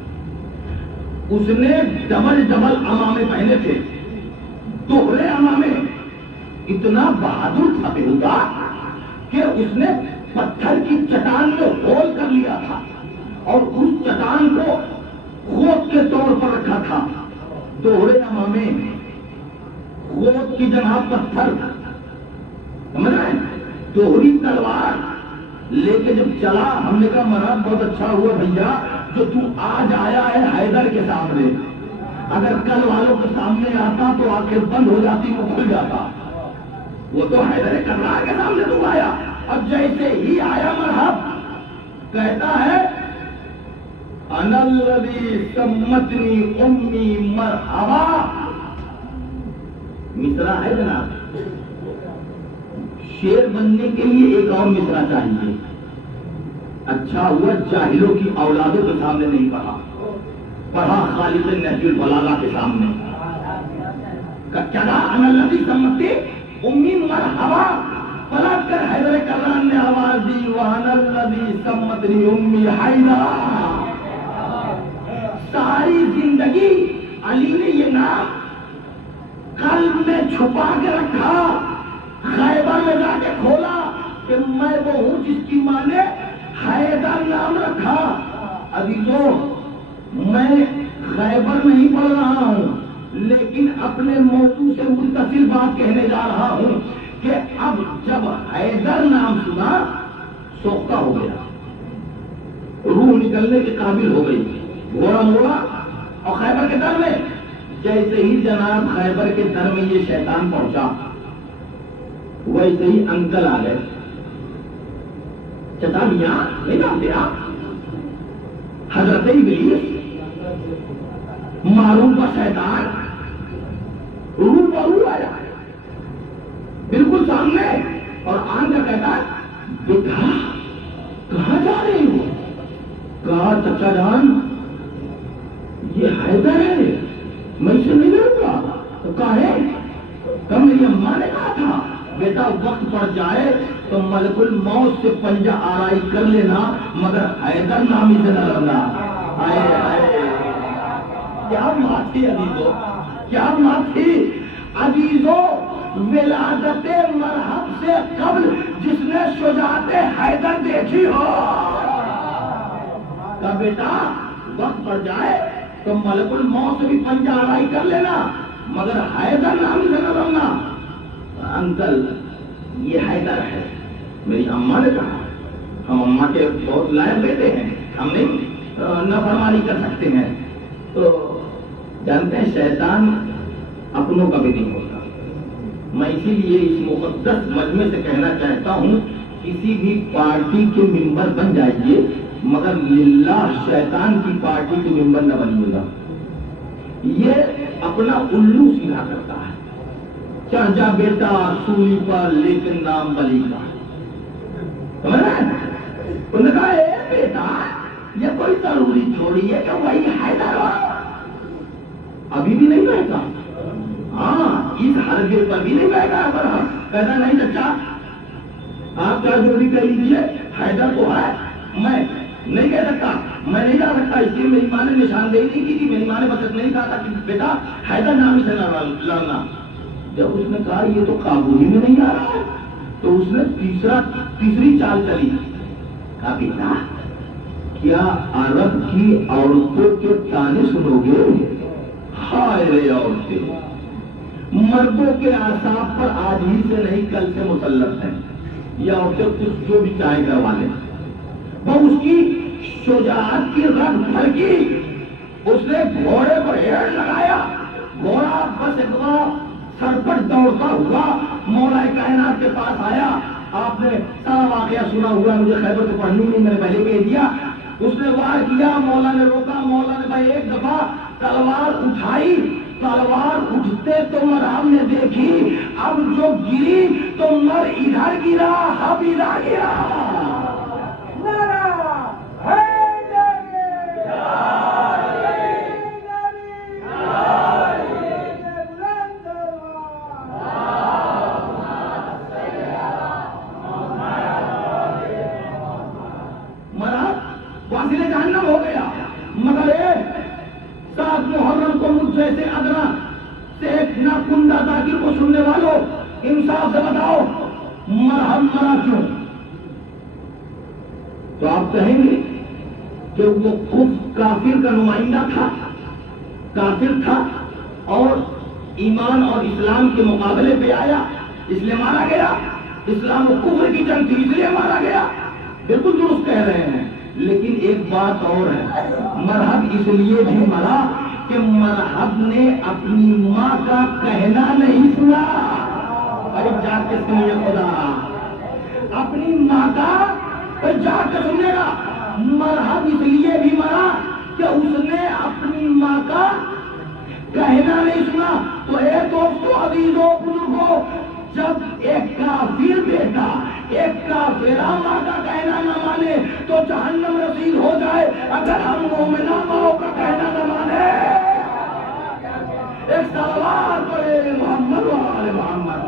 اس نے ڈبل امامے پہنے تھے، دوہرے امامے. اتنا بہادر تھا بیہودہ کہ اس نے پتھر کی چٹان میں ہول کر لیا تھا اور اس چٹان کو خود کے طور پر رکھا تھا. دوہرے امامے، خود کی جگہ پتھر، سمجھ رہے ہیں، دوہری تلوار لے کے جب چلا. ہم نے کہا مرحب بہت اچھا ہوا بھیا جو تو آج آیا ہے حیدر کے سامنے. اگر کل والوں کے سامنے آتا تو آنکھیں بند ہو جاتی، وہ کھل جاتا. وہ تو حیدر کرار کے سامنے تو آیا. اب جیسے ہی آیا مرحب، کہتا ہے انا الذی سمتنی امی مرحبا. مصرا ہے جناب، شیر بننے کے لیے ایک اور مصرع چاہیے. اچھا ہوا جاہلوں کی اولادوں کے سامنے نہیں پڑھا خالق نہج البلاغہ کے سامنے. کیا انا الذی سمتی امی مرحبا پلٹ کر حیدر کران نے آواز دی وانا الذی سمتنی امی حیدرا. ساری زندگی علی نے یہ نام قلب میں چھپا کے رکھا، خیبر میں جا کے کھولا کہ میں وہ ہوں جس کی ماں نے حیدر نام رکھا. عزیزوں میں خیبر نہیں پڑھ رہا ہوں، لیکن اپنے موضوع سے متصل بات کہنے جا رہا ہوں کہ اب جب حیدر نام سنا سوختہ ہو گیا، روح نکلنے کے قابل ہو گئی، گھوڑا موڑا اور خیبر کے در میں. جیسے ہی جناب خیبر کے در میں یہ شیطان پہنچا ویسے ہی انکل آ گئے. چچا میاں نہیں جانتے آپ حضرت ابلیس معروف شیطان روبرو آیا بالکل سامنے اور آن کر کہتا بیٹا کہاں جا رہے ہو؟ کہا چچا جان یہ حیدر ہے، میں اسے نہیں لڑوں گا. تو کہا ہے کب میری اماں نے کہا تھا بیٹا وقت پڑ جائے تو ملک الموت سے پنجہ آرائی کر لینا مگر حیدر نامی سے نہ لڑنا. کیا ماں تھی عزیزوں، کیا ماں تھی عزیزوں. ولادت مرحب سے قبل جس نے شجاعت حیدر دیکھی ہو کہ بیٹا وقت پڑ جائے تو ملک الموت سے بھی پنجہ آرائی کر لینا مگر حیدر نامی سے نہ لڑنا. انکل یہ حیدر ہے، میری اماں نے کہا. ہم اماں کے بہت لائق بیٹے ہیں، ہم نہیں نافرمانی کر سکتے ہیں. تو جانتے ہیں شیطان اپنوں کا بھی نہیں ہوتا. میں اسی لیے اس مقدس مجمع سے کہنا چاہتا ہوں کسی بھی پارٹی کے ممبر بن جائیے مگر للہ شیطان کی پارٹی کے ممبر نہ بنیے گا. یہ اپنا الو سیدھا کرتا ہے. چڑھ جا بیٹا سولی پر لیکن نام بلی کا. سمجھ رہے ہیں؟ انہوں نے کہا اے بیٹا یہ کوئی ضروری تھوڑی ہے کہ وہی حیدر ہو. ابھی بھی نہیں بہتا. ہاں اس حربے پر بھی نہیں بہتا. کہنا نہیں چچا آپ کیا ضروری کہہ لیجیے حیدر تو ہے، میں نہیں کہہ سکتا، میں نہیں جا سکتا. اس لیے میری ماں نے نشاندہی نہیں کی تھی. میری ماں نے بس نہیں کہا تھا کہ بیٹا حیدر نامی سے لڑنا. جب اس نے کہا یہ تو قابو ہی میں نہیں آ رہا تو اس نے تیسری چال چلی. کہا بیٹا کیا عرب کی عورتوں کے تانے سنو گے؟ ہائے رے عورتیں مردوں کے اعصاب پر آج ہی سے نہیں کل سے مسلط ہیں. یہ عورتیں کچھ جو بھی چاہے کروا لیں. وہ اس کی شجاعت کی رگ پھڑکی. اس نے گھوڑے پر ہیڑ لگایا. گھوڑا بس اتنا سر پر دوڑتا ہوا مولا کائنات کے پاس آیا. آپ نے سارا واقعہ سنا ہوا، مجھے خیبر تو پڑھنی نہیں، میں نے پہلے کہہ دیا. اس نے وار کیا، مولا نے روکا. مولا نے بھائی ایک دفعہ تلوار اٹھائی. تلوار اٹھتے تو مرحب نے دیکھی، اب جو گری تو مر ادھر گرا اب ادھر گرا. جہنم ہو گیا مگر سات محرم کو مجھ جیسے ادنا سے ایک ناکندہ ذاکر کو سننے والوں انصاف سے بتاؤ مرحم مرا کیوں؟ تو آپ کہیں گے کہ وہ کافر کا نمائندہ تھا، کافر تھا اور ایمان اور اسلام کے مقابلے پہ آیا اس لیے مارا گیا. اسلام و کفر کی جنگ تھی اس لیے مارا گیا. بالکل درست کہہ رہے ہیں. لیکن ایک بات اور ہے، مرحب اس لیے بھی مرا کہ مرحب نے اپنی ماں کا کہنا نہیں سنا. ارے جا کے سنیے خدا، اپنی ماں کا جا کے سنے گا. مرحب اس لیے بھی مرا کہ اس نے اپنی ماں کا کہنا نہیں سنا. تو اے دوستو عزیزوں بزرگوں جب ایک کافر بیٹا ایک کافرہ ماں کا کہنا نہ مانے تو جہنم رسید ہو جائے، اگر ہم مومنہ ماں کا کہنا نہ مانے ایک صلوات پڑھے محمد و آل محمد۔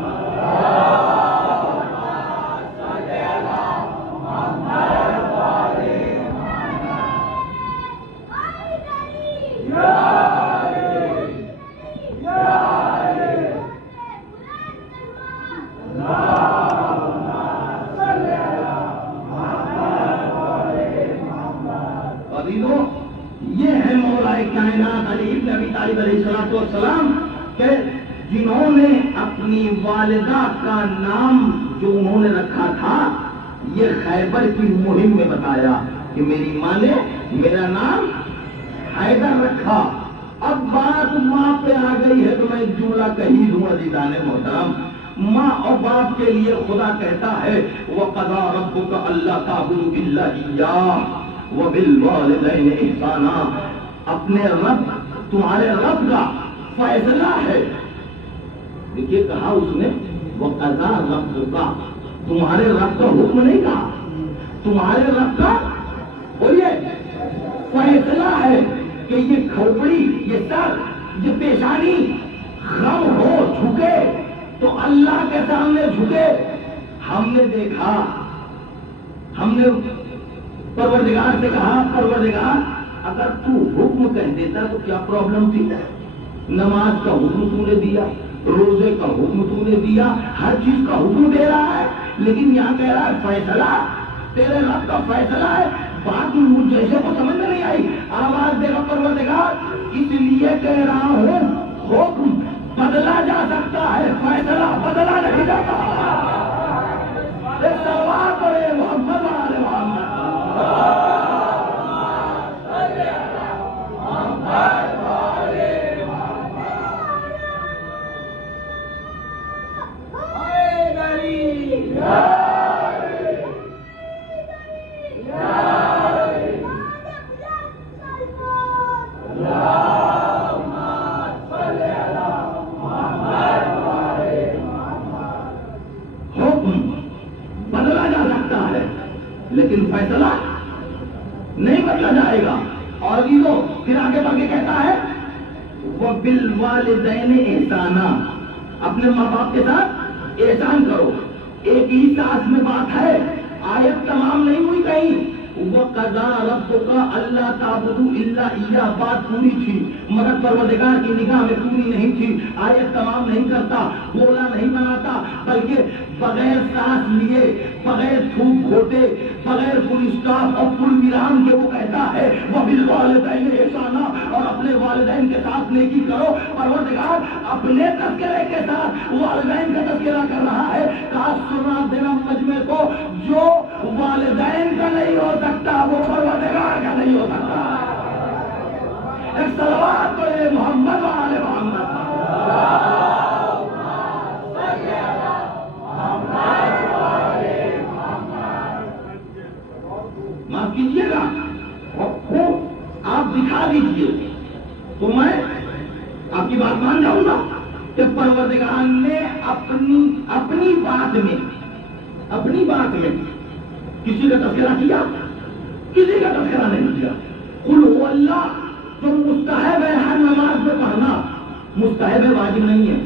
یہ ہے مولا کائنات علی ابن ابی طالب علیہ السلام کہ جنہوں نے اپنی والدہ کا نام جو انہوں نے رکھا تھا یہ خیبر کی مہم میں بتایا کہ میری ماں نے میرا نام حیدر رکھا۔ اب بات ماں پہ آ گئی ہے تو میں جملہ کہی دوں عزیزان محترم، ماں اور باپ کے لیے خدا کہتا ہے وَقَضَىٰ رَبُّكَ أَلَّا تَعْبُدُوا إِلَّا إِيَّاهُ وَبِالْوَالِدَيْنِ إِحْسَانًا۔ اپنے رب تمہارے رب کا فیصلہ ہے، دیکھیے کہا اس نے وَقَضَىٰ رَبُّكَ، تمہارے رب کا حکم نہیں کہا، تمہارے رب کا بولیے فیصلہ ہے کہ یہ کھوپڑی یہ سر یہ پیشانی غم ہو جھکے تو اللہ کے سامنے جھکے۔ ہم نے دیکھا، ہم نے پروردگار سے کہا پروردگار اگر تو حکم کہہ دیتا تو کیا پرابلم تھی؟ نماز کا حکم تو نے دیا، روزے کا حکم تو نے دیا، ہر چیز کا حکم دے رہا ہے، لیکن یہاں کہہ رہا ہے فیصلہ تیرے رب کا فیصلہ ہے۔ بات مجھ جیسے کو سمجھ میں نہیں آئی، آواز دے گا پروردگار اس لیے کہہ رہا ہوں حکم بدلا جا سکتا ہے، فیصلہ بدلا نہیں جاتا۔ ایک سوال کرے محمد والے محمد لیکن فیصلہ نہیں بدلا جائے گا۔ اور پھر آگے بڑھ کے کہتا ہے وَبِالْوَالِدَيْنِ إِحْسَانًا، اپنے ماں باپ کے ساتھ احسان کرو۔ ایک ہی سانس میں بات ہے، آیت تمام نہیں ہوئی کہیں۔ وَقَضَىٰ رَبُّكَ أَلَّا تَعْبُدُوا إِلَّا إِيَّاهُ، بات پوری تھی مگر پروردگار کی نگاہ میں پوری نہیں تھی۔ آیت تمام نہیں کرتا، بولا نہیں بناتا، بلکہ بغیر سانس لیے، بغیر تھوک کھوٹے، بغیر فل اسٹاپ اور فل ویرام کے وہ کہتا ہے وَبِالْوَالِدَيْنِ إِحْسَانًا، اور اپنے والدین کے ساتھ نیکی کرو۔ پروردگار اپنے تذکرے کے ساتھ والدین کا تذکرہ کر رہا ہے۔ کاش سنا دینا مجمع کو، جو والدین کا نہیں ہو سکتا وہ پروردگار کا نہیں ہو سکتا۔ ایک صلوات پڑھے محمد والے محمد۔ معاف کیجیے گا، آپ دکھا دیجیے تو میں آپ کی بات مان جاؤں گا کہ پروردگار نے اپنی بات میں کسی کا تذکرہ کیا، کسی کا تذکرہ نہیں کیا۔ قل هو اللہ جو مستحب ہے ہر نماز میں پڑھنا، مستحب ہے واجب نہیں ہے،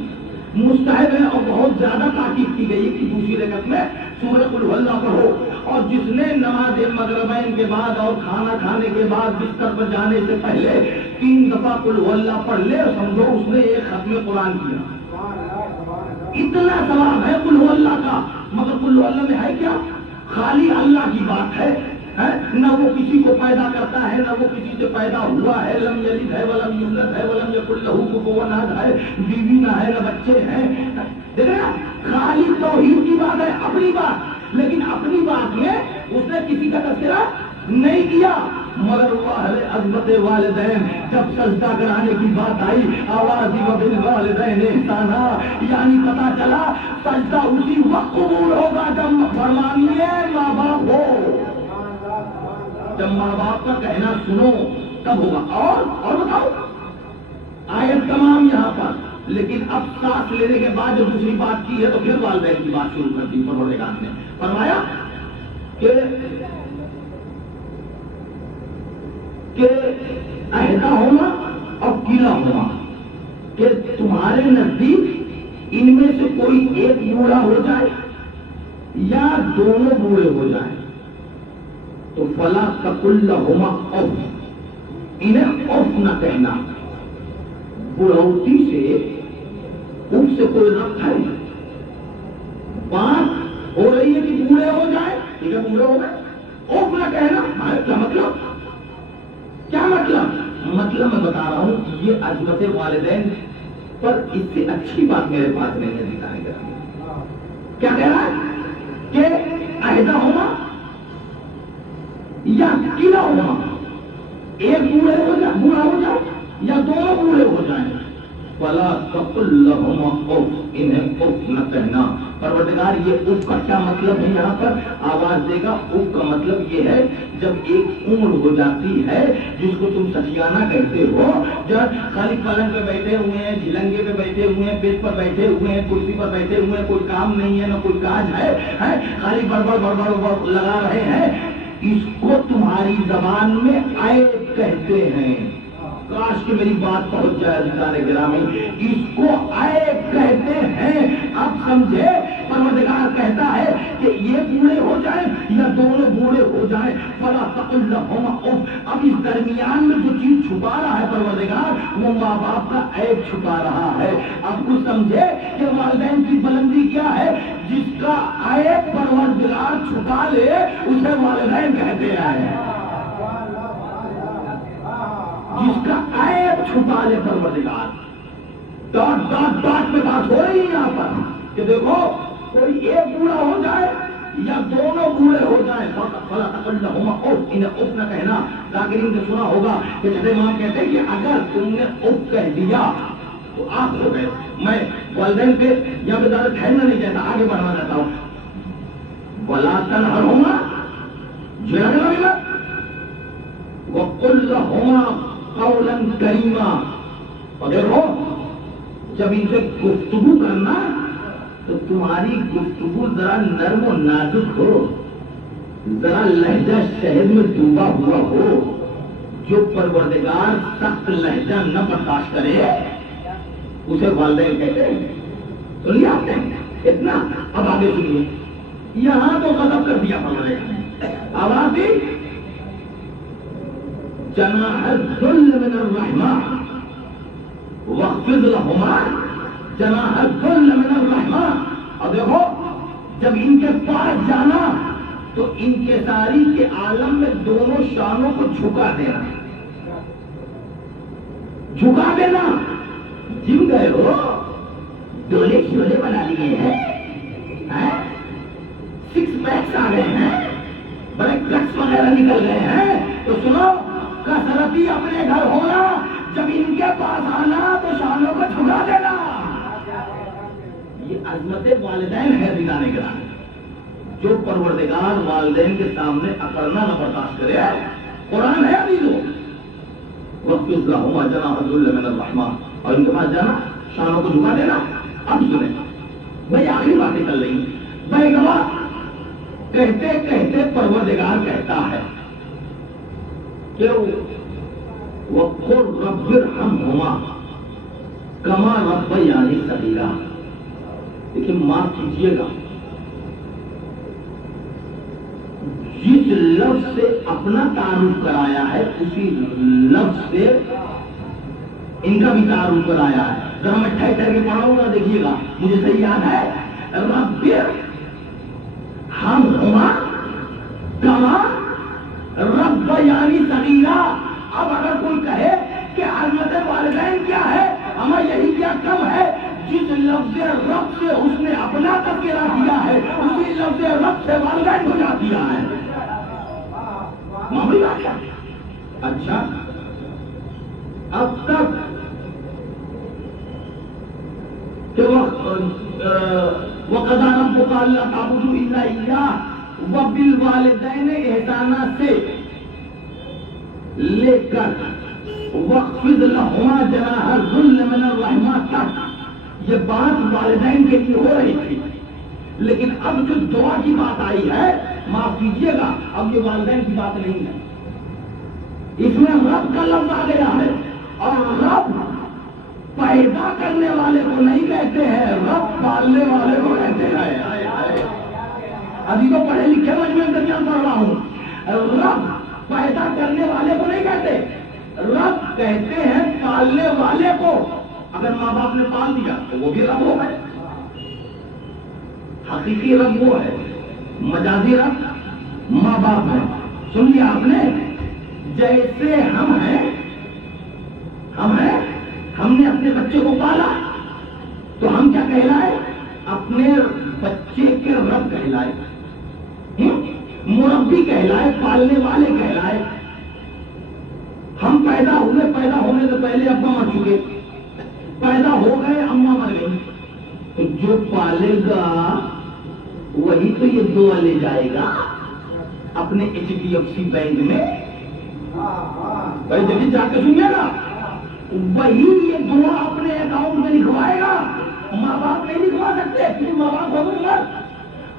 مستحب ہے اور بہت زیادہ تاکید کی گئی کہ دوسری رکعت میں سورہ قل هو اللہ پڑھو۔ اور جس نے نماز مغربین کے بعد اور کھانا کھانے کے بعد بستر پر جانے سے پہلے 3 دفعہ قل هو اللہ پڑھ لے، سمجھو اس نے ایک ختم قرآن کیا۔ اتنا ثواب ہے قل هو اللہ کا، مگر قل هو اللہ میں ہے کیا؟ خالی اللہ کی بات ہے، نہ وہ کسی کو پیدا کرتا ہے نہ وہ کسی سے پیدا ہوا ہے، لم یلد ہے ولم یولد ہے ولم یکن لہ کفوا احد ہے، بیوی نہ ہے نہ بچے ہیں، دیکھیں نا، خالی توحید کی بات ہے، اپنی بات، لیکن اپنی بات میں اس نے کسی کا تذکرہ نہیں کیا۔ مگر عظمت والدین جب سجدہ کرانے کی بات آئی، آواز دی وبالوالدین احسانا، یعنی پتا چلا سجدہ اسی وقت قبول ہوگا جب فرمانیے ماں باپ ہو، جب ماں باپ کا کہنا سنو تب ہوگا۔ اور بتاؤ آیت تمام یہاں پر لیکن اب سانس لینے کے بعد جب دوسری بات کی ہے تو پھر والدین کی بات شروع کر دی پروردگار نے فرمایا کہ عہدہ ہونا اور کیلا ہونا کہ تمہارے نزدیک ان میں سے کوئی ایک بوڑھا ہو جائے یا دونوں بوڑھے ہو جائیں تو فلا تقل لہما اف، انہیں اف نہ کہنا. بڑھوتی سے اف سے کوئی ربط ہے؟ بات ہو رہی ہے کہ بوڑھے ہو جائیں، ٹھیک ہے بوڑھے ہو گئے، اف نہ کہنا. کیا مطلب؟ کیا مطلب؟ مطلب میں بتا رہا ہوں یہ عظمت والدین پر اس سے اچھی بات میرے پاس نہیں ہے دکھانے کا. کیا کہہ رہا ہے کہ عہدہ ہونا یا کیلا ہونا، ایک بوڑھے ہو جائے بوڑھا ہو جائے یا دونوں بوڑھے ہو جائیں. فلا تقل لهما اف، انہیں اف نہ کہنا. پروردگار یہ اف کا کیا مطلب ہے یہاں پر آواز دے گا. اف کا مطلب یہ ہے جب ایک عمر ہو جاتی ہے جس کو تم سچیانہ کہتے ہو، جب خالی پلنگ پہ بیٹھے ہوئے ہیں، جھلنگے پہ بیٹھے ہوئے ہیں، بیڈ پر بیٹھے ہوئے ہیں، کرسی پر بیٹھے ہوئے ہیں، کوئی کام نہیں ہے نہ کوئی کاج ہے، خالی بڑبڑ بڑبڑ لگا رہے ہیں، اس کو تمہاری زبان میں عیب کہتے ہیں. کاش کہ میری بات پہنچ جائے عزیزان گرامی، اس کو عیب کہتے ہیں. اب سمجھے پروردگار کہتا ہے کہ یہ بوڑھے ہو جائیں یا دونوں بوڑھے ہو جائیں فلا تقل لهما اف. اب اس درمیان میں جو چیز چھپا رہا ہے پروردگار وہ ماں باپ کا عیب چھپا رہا ہے. اب کچھ سمجھے کہ والدین کی بلندی کیا ہے؟ جس کا عیب پروردگار چھپا لے اسے والدین کہتے ہیں. جس کا عیب چھپا لے پروردگار. ڈاٹ ڈاٹ ڈاٹ پہ بات ہو رہی ہے یہاں پر کہ دیکھو کوئی ایک بوڑھا ہو جائے یا دونوں بوڑھے ہو جائیں فلا تقل لهما اف، انہیں اف نہ کہنا. ذاکرین نے سنا ہوگا کہ چھٹے ماں کہتے ہیں کہ اگر تم نے اف کہہ دیا تو آپ ہو گئے. میں والدین پہ یا پہ زیادہ ٹھہرنا نہیں چاہتا، آگے بڑھنا چاہتا ہوں. ولا تنہرهما، جھڑکنا بھی مت. وقل لهما قولا کریما. اور دیکھو جب ان سے گفتگو کرنا تو تمہاری گفتگو ذرا نرم و نازک ہو، ذرا لہجہ شہد میں ڈوبا ہوا ہو. جو پروردگار سخت لہجہ نہ برداشت کرے اسے والدین کہتے ہیں. سن لیا آپ نے اتنا؟ اب آگے سنیے. یہاں تو غضب کر دیا پروردگار نے. آواز دی جناح الذل من الرحمہ واخفض لهما جناح الذل من الرحمہ. اور دیکھو جب ان کے پاس جانا تو انکساری کے عالم میں دونوں شانوں کو جھکا دینا. جھکا دینا. جم گئے ہو، ڈولے شولے بنا لیے ہیں، سکس پیکس آ گئے ہیں، بڑے کٹس وغیرہ نکل گئے ہیں، تو سنو کثرتی اپنے گھر ہونا، جب ان کے پاس آنا تو شانوں کو جھکا دینا. یہ عظمت والدین ہے دلانے کے لیے. جو پروردگار والدین کے سامنے اکڑنا نہ برداشت کرے. قرآن ہے عزیزو واخفض لهما جناح الذل من الرحمہ. اور ان کے پاس جانا شانوں کو جھکا دینا. اب سنیں بھائی آخری باتیں چل رہی ہیں. بھائی گواہ کہتے کہتے پروردگار کہتا ہے کہ وَقُلْ رَبِّ ارْحَمْهُمَا كَمَا رَبَّيَانِي صَغِيرًا. دیکھیں معاف کیجیے گا، جس لفظ سے اپنا تعارف کرایا ہے اسی لفظ سے ان کا بھی تعارف کرایا ہے. ذرا میں ٹھہر ٹھہر کے پڑھاؤں گا، دیکھیے گا مجھے صحیح یاد ہے. رَبِّ ارْحَمْهُمَا كَمَا رَبَّيَانِي صَغِيرًا. اب اگر کوئی کہے کہ عظمت والدین کیا ہے، ہمیں یہی کیا کم ہے، جس لفظ رب سے اس نے اپنا تذکرہ کیا ہے اسی لفظ رب سے والدین کو جا دیا ہے. معمولی بات کیا؟ اچھا اب تک کہ وَقَضَىٰ رَبُّكَ أَلَّا تَعْبُدُوا إِلَّا إِيَّاهُ وَبِالْوَالِدَيْنِ إِحْسَانًا سے لے کر وَاخْفِضْ لَهُمَا جَنَاحَ الذُّلِّ مِنَ الرَّحْمَةِ تک یہ بات والدین کے لیے ہو رہی تھی، لیکن اب جو دعا کی بات آئی ہے، معاف کیجیے گا، اب یہ والدین کی بات نہیں ہے، اس میں رب کا لفظ آ گیا ہے، اور رب پیدا کرنے والے کو نہیں کہتے ہیں، رب پالنے والے کو کہتے ہیں۔ ابھی تو پڑھے لکھے مجموعے میں درمیان پڑھ رہا ہوں، رب پیدا کرنے والے کو نہیں کہتے، رب کہتے ہیں پالنے والے کو۔ اگر ماں باپ نے پال دیا تو وہ بھی رب ہو گئے۔ حقیقی رب وہ ہے، مجازی رب ماں باپ ہے۔ سن لیا آپ نے؟ جیسے ہم ہیں، ہم نے اپنے بچے کو پالا تو ہم کیا کہلائے؟ اپنے بچے کے رب کہلائے، مربی کہلائے، پالنے والے کہلائے۔ ہم پیدا ہوئے، پیدا ہونے سے پہلے ابا مر چکے، پیدا ہو گئے اماں مر گئی، تو جو پالے گا وہی تو یہ دعا لے جائے گا اپنے HDFC بینک میں۔ بھائی جب جا کے سنیے گا، وہی یہ دعا اپنے اکاؤنٹ میں لکھوائے گا، ماں باپ نہیں لکھوا سکتے، کیونکہ ماں باپ ہو گئے،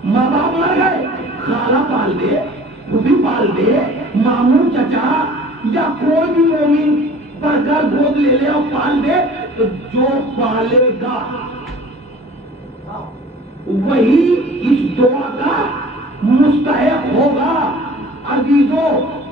ماں باپ مر گئے، خالہ پال دے، پھوپھی پال دے، ماموں چچا یا کوئی بھی مومن پڑھ کر گود لے لے اور پال دے، تو جو پالے گا وہی اس دعا کا مستحق ہوگا۔ عزیزوں،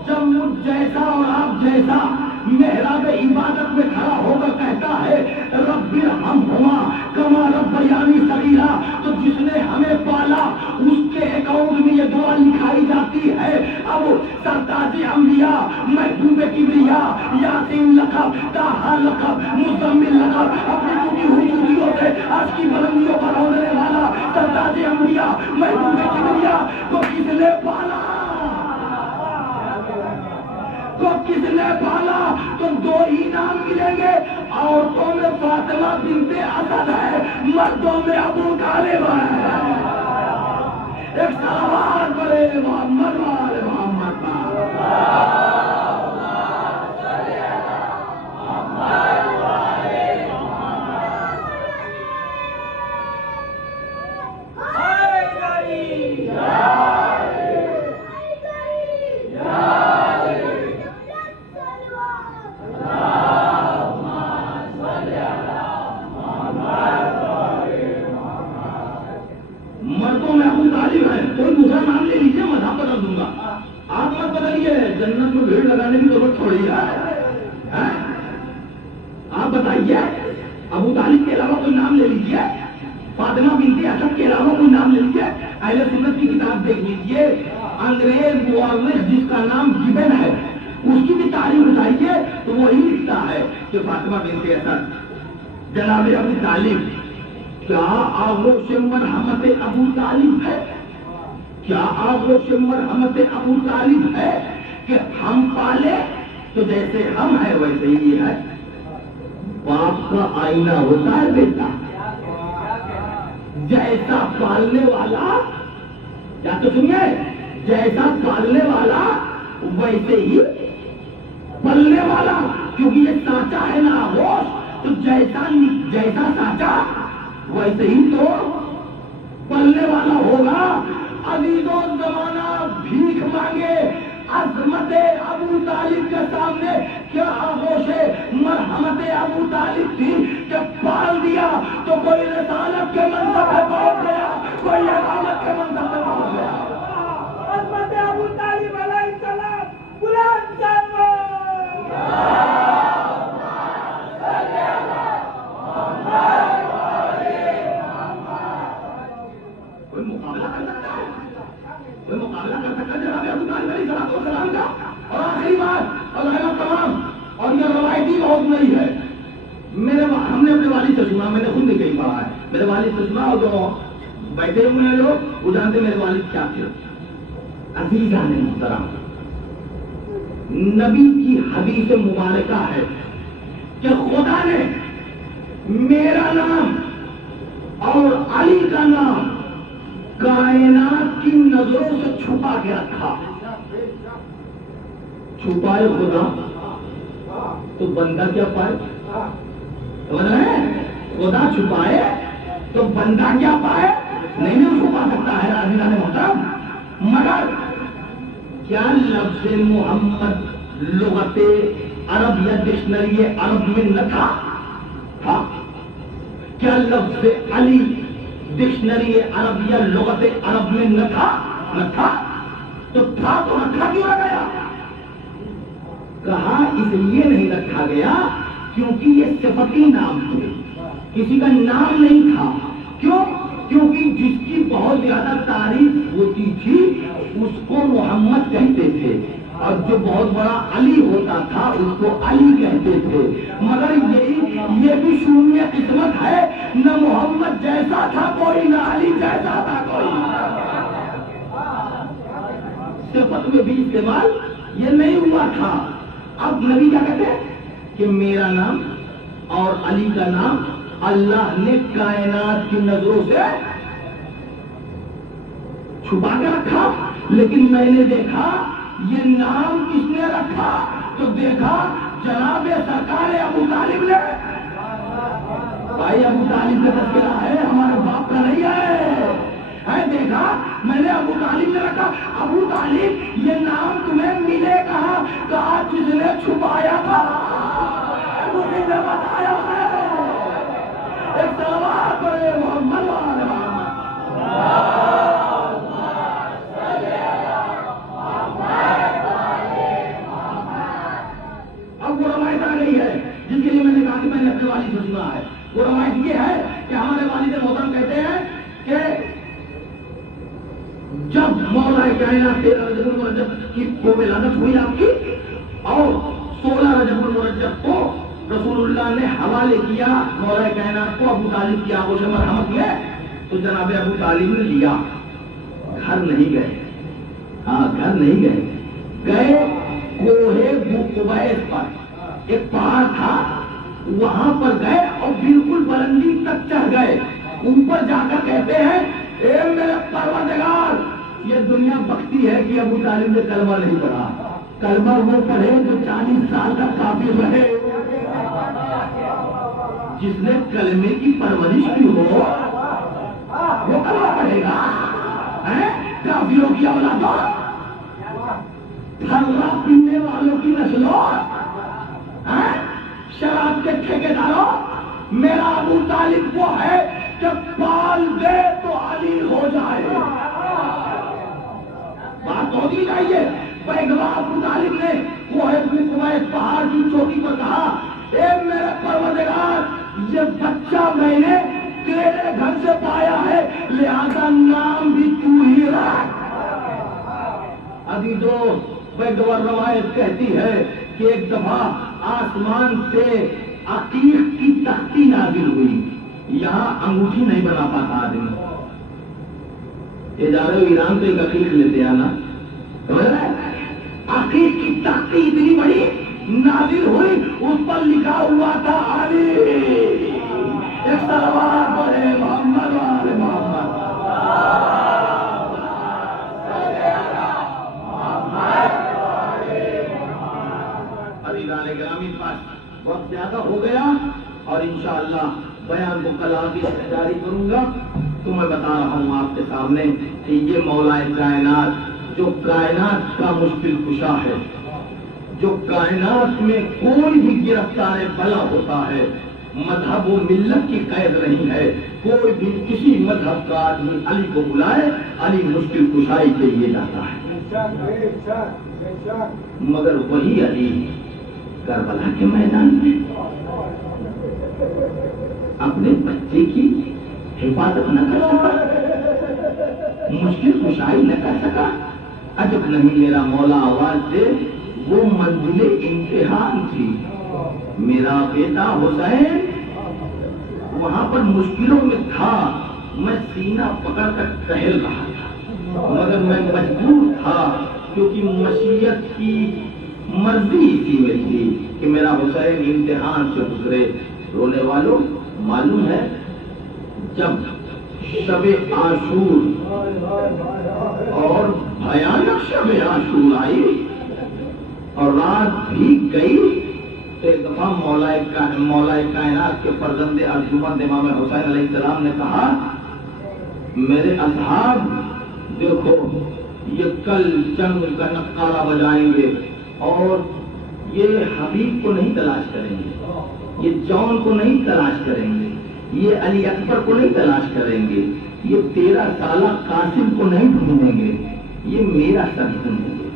جب مجھ جیسا اور آپ جیسا محراب عبادت میں کھڑا ہوگا کہتا ہے رب ارحمہما کما ربیانی صغیرا، تو جس نے ہمیں پالا اس کے اکاؤنٹ میں یہ دعا لکھائی جاتی ہے۔ اب سرتاج انبیاء، محبوب کبریا، یاسین لقب، طٰہٰ لقب، مزمل لقب، اپنی ٹوٹی ہوئی چوٹیوں سے آج کی بلندیوں پر اڑنے والا سرتاج انبیاء، محبوب کبریا کو کس نے پالا؟ کو کس نے پالا؟ تو دو ہی نام ملیں گے، عورتوں میں فاطمہ بنت اسد ہے، مردوں میں ابو طالب ہے۔ ایک صلوات پڑھے محمد والے محمد پر۔ مردوں میں ابو طالب ہے، کوئی دوسرا نام لے لیجیے، مذہب بدل دوں گا، آپ مت بدلیے، جنت میں بھیڑ لگانے کی ضرورت تھوڑی ہے۔ آپ بتائیے، ابو طالب کے علاوہ کوئی نام لے لیجیے، فاطمہ بنت اسد کے علاوہ کوئی نام لے لیجیے۔ اہل سنت کی کتاب دیکھ لیجیے، انگریز مورخ جس کا نام گبن ہے اس کی بھی تاریخ اٹھائیے تو وہی لکھتا ہے کہ فاطمہ بنت اسد جناب ابو طالب، کیا آغوش مرحمت ابو طالب ہے؟ کیا آغوش مرحمت ابو طالب ہے کہ ہم پالے تو جیسے ہم ہیں ویسے ہی ہے؟ باپ کا آئینہ ہوتا ہے بیٹا، جیسا پالنے والا، یا تو سنیے، جیسا پالنے والا ویسے ہی پلنے والا، کیونکہ یہ سانچا ہے نا آغوش، تو جیسا سانچا ویسے ہی تو پلنے والا ہوگا۔ عزیزوں، زمانہ بھیک مانگے عظمت ابو طالب کے سامنے کیا آغوش مرحمت ابو طالب تھی کہ پال دیا تو کوئی رسالت کے منصب پہ پہنچ گیا، کوئی امامت کے منصب پہ پہنچ گیا۔ عظمت ابو طالب علیہ السلام بلند سامو۔ کوئی مقابلہ کر سکتا ہے؟ کوئی مقابلہ کر سکتا ہے جناب ابو طالب علیہ السلام کا؟ اور آخری بات، اور تمام، اور یہ روایتی بہت نہیں ہے، ہم نے اپنے والد سے سنا، میں نے خود نہیں کہیں پڑھا ہے، میرے والد سے سنا، اور جو بیٹھے ہوئے ہیں لوگ وہ جانتے میرے والد کیا تھے۔ عزیزان محترم، نبی کی حدیث مبارکہ ہے کہ خدا نے میرا نام اور علی کا نام کائنات کی نظروں سے چھپا کے رکھا۔ چھپائے خدا تو بندہ کیا پائے؟ سمجھ رہے ہیں؟ خدا چھپائے تو بندہ کیا پائے؟ نہیں چھپا سکتا ہے عزیزان محترم، مگر کیا لفظ محمد لغت عرب یا ڈکشنری عرب میں نہ تھا؟ تھا۔ کیا لفظ علی ڈکشنری عرب یا لغت عرب میں نہ تھا؟ نہ تھا۔ تو تھا تو رکھا کیوں نہ گیا؟ کہا اس لیے نہیں رکھا گیا کیونکہ یہ صفتی نام تھے، کسی کا نام نہیں تھا۔ کیوں؟ کیونکہ جس کی بہت زیادہ تعریف ہوتی تھی اس کو محمد کہتے تھے، اور جو بہت بڑا علی ہوتا تھا اس کو علی کہتے تھے۔ مگر یہ بھی شونیہ قسمت ہے، نہ محمد جیسا تھا کوئی، نہ علی جیسا تھا کوئی۔ صفت میں بھی استعمال یہ نہیں ہوا تھا۔ اب نبی کیا کہتے ہیں کہ میرا نام اور علی کا نام اللہ نے کائنات کی نظروں سے چھپا کے رکھا، لیکن میں نے دیکھا یہ نام کس نے رکھا؟ تو دیکھا جناب سرکار ابو طالب نے۔ بھائی ابو طالب کا تذکرہ ہے، ہمارے باپ کا نہیں ہے۔ دیکھا میں نے ابو طالب نے رکھا۔ ابو طالب یہ نام تمہیں ملے کہاں؟ کہا جس نے چھپایا تھا اسی نے بتایا ہے۔ ایک صلوات پڑھے محمد والے محمد۔ اب وہ روایت آ گئی ہے جس کے لیے میں نے کہا کہ میں نے اپنے والد سے سنا ہے۔ وہ روایت یہ ہے کہ ہمارے والد محترم کہتے ہیں کہ جب مولا کائنات 13 رجب المرجب کی کو ولادت ہوئی آپ کی، اور 16 رجب المرجب کو رسول اللہ نے حوالے کیا مولا کائنات کو ابو طالب کی آغوش مرحمت میں، تو جناب ابو طالب نے لیا، گھر نہیں گئے۔ ہاں گھر نہیں گئے کوہ بقبیس پر ایک پہاڑ تھا، وہاں پر گئے اور بالکل بلندی تک چڑھ گئے۔ اوپر جا کر کہتے ہیں اے میرے پروردگار، یہ دنیا بختی ہے کہ ابو طالب نے کلمہ نہیں پڑھا۔ کلمہ وہ پڑھے جو 40 سال تک کافر رہے۔ جس نے کلمے کی پرورش کی ہو وہ کلمہ پڑھے گا؟ کافروں کی اولادوں، پھلوا پینے والوں کی نسلوں، شراب کے ٹھیکیداروں، میرا ابو طالب وہ ہے کہ پال دے تو علی ہو جائے۔ بات ہوگی چاہیے۔ ابو طالب نے کوہ بقبیس پہاڑ کی چوٹی پر کہا اے میرے پروردگار، یہ بچہ میں نے تیرے گھر سے پایا ہے، لہذا نام بھی تو ہی رکھ۔ ابھی جو روایت کہتی ہے کہ ایک دفعہ آسمان سے عقیق کی تختی نازل ہوئی، یہاں انگوٹھی نہیں بنا پاتا آدمی۔ یہ جا رہے ہو ایران تو ایک عقیق لیتے ہیں نا، عقیق کی تختی اتنی بڑی نازل ہوئی، اس پر لکھا ہوا تھا علی۔ ایک صلوات پڑھے محمد والے محمد۔ عزیزان گرامی، پاس وقت زیادہ ہو گیا اور انشاءاللہ بیان کو کل آگے جاری کروں گا۔ تو میں بتا رہا ہوں آپ کے سامنے کہ یہ مولا کائنات جو کائنات کا مشکل کشا ہے، جو کائنات میں کوئی بھی گرفتار بلا ہوتا ہے، مذہب و ملت کی قید نہیں ہے، کوئی بھی کسی مذہب کا آدمی علی کو بلائے، علی مشکل کشائی کے لیے جاتا ہے۔ مگر وہی علی کربلا کے میدان میں اپنے بچے کی حفاظت نہ کر سکا، مشکل کشائی نہ کر سکا۔ عجب نہیں میرا مولا آواز دے، وہ منزل امتحان تھی۔ میرا بیٹا حسین وہاں پر مشکلوں میں تھا، میں سینہ پکڑ کر ٹہل رہا تھا، مگر میں مجبور تھا کیونکہ مشیت کی مرضی اسی میں تھی کہ میرا حسین امتحان سے گزرے۔ رونے والوں معلوم ہے جب شب عاشور اور بھیانک شب عاشور آئی اور رات بھی گئی تو ایک دفعہ مولا کائنات کے فرزند ارجمند امام حسین علیہ السلام نے کہا میرے اصحاب دیکھو یہ کل جنگ کا نقارہ بجائیں گے اور یہ حبیب کو نہیں تلاش کریں گے، یہ جون کو نہیں تلاش کریں گے، یہ علی اکبر کو نہیں تلاش کریں گے، یہ 13 سالہ قاسم کو نہیں ڈھونڈیں گے، یہ میرا سر ڈھونڈیں گے۔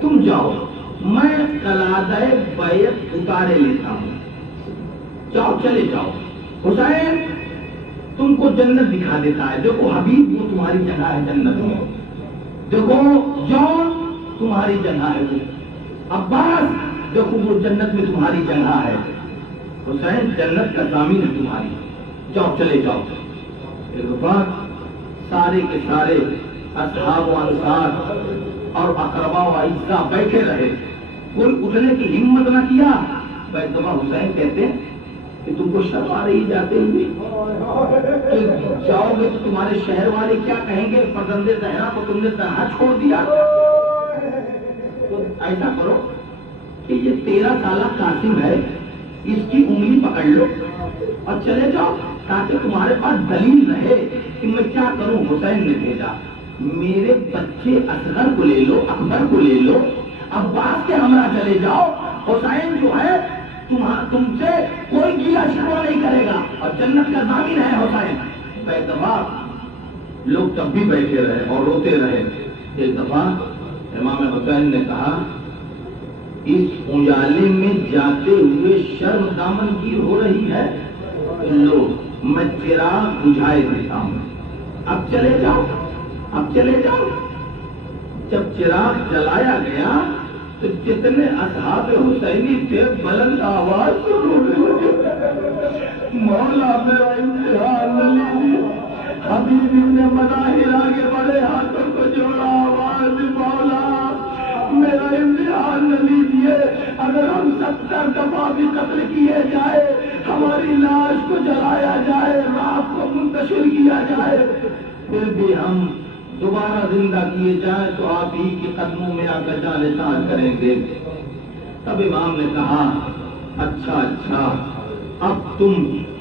تم جاؤ، میں قلادہ بیعت اتارے لیتا ہوں، جاؤ چلے جاؤ۔ حسین تم کو جنت دکھا دیتا ہے، دیکھو حبیب وہ تمہاری جگہ ہے جنت میں، دیکھو جون تمہاری جگہ ہے، عباس دیکھو وہ جنت میں تمہاری جگہ ہے، حسین جنت کا ضامن ہے تمہاری، جاؤ چلے جاؤ۔ ایک دفعہ سارے کے سارے اصحاب و انصار اور اقربا و اعزاء بیٹھے رہے، کوئی اٹھنے کی ہمت نہ کیا۔ ایک دفعہ حسین کہتے ہیں کہ تم کو شرم آ رہی جاتے ہوئے کہ جاؤ گے تو تمہارے شہر والے کیا کہیں گے، فرزند زہرا کو تم نے تنہا چھوڑ دیا۔ تو ایسا کرو کہ یہ 13 سالہ قاسم ہے، اس کی انگلی پکڑ لو اور چلے جاؤ تاکہ تمہارے پاس دلیل رہے کہ میں کیا کروں۔ حسین نے بھیجا میرے بچے اصغر کو لے لو، اکبر کو لے لو، عباس کے ہمراہ چلے جاؤ، حسین جو ہے تم سے کوئی گیلا شکوہ نہیں کرے گا اور جنت کا ضامن ہے حسین۔ ایک دفعہ لوگ تب بھی بیٹھے رہے اور روتے رہے۔ ایک دفعہ امام حسین نے کہا اس اجالے میں جاتے ہوئے شرم دامن گیر ہو رہی ہے، لو میں چراغ بجھائے دیتا ہوں، اب چلے جاؤ، اب چلے جاؤ۔ جب چراغ جلایا گیا تو جتنے اصحاب حسینی تھے بلند آواز سے رونے لگے، مولا میرا امتحان نہ لیجیے۔ حبیب ابن مظاہر آگے بڑے ہاتھوں کو جوڑا، آواز مولا میرا امتحان نہ لیجیے، اگر ہم 70 دفعہ بھی قتل کیے جائے، ہماری لاش کو جلایا جائے، رات کو منتشر کیا جائے، پھر بھی ہم دوبارہ زندہ کیے جائیں تو آپ ہی کے قدموں میں آ کر جان نثار کریں گے۔ تب امام نے کہا اچھا اب تم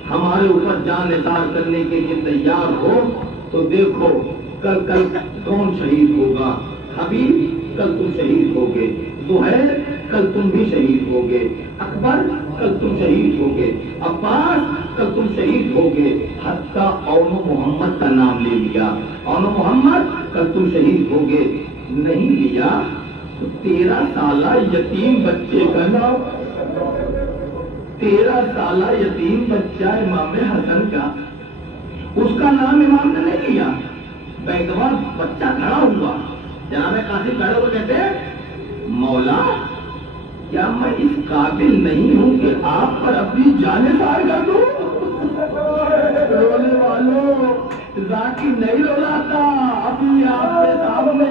ہمارے اوپر جان نثار کرنے کے لیے تیار ہو تو دیکھو کل کون شہید ہوگا، حبیب کل تم شہید ہوگے، زہیر کل تم بھی شہید ہوگے، اکبر کل تم شہید ہوگے، عباس کل تم شہید ہوگے، حتیٰ اون محمد کا نام لے لیا، اون محمد کل تم شہید ہوگے، نہیں لیا تو 13 سالہ یتیم بچے کا نام، 13 سالہ یتیم بچہ امام حسن کا، اس کا نام امام نے نہیں لیا۔ ایک دفعہ بچہ کھڑا ہوا، جناب قاسم کھڑے ہوئے کہتے ہیں مولا کیا میں اس قابل نہیں ہوں کہ آپ پر اپنی جان نثار کر دوں؟ رونے والوں ذاتی نہیں رولاتا، ابھی آپ کے سامنے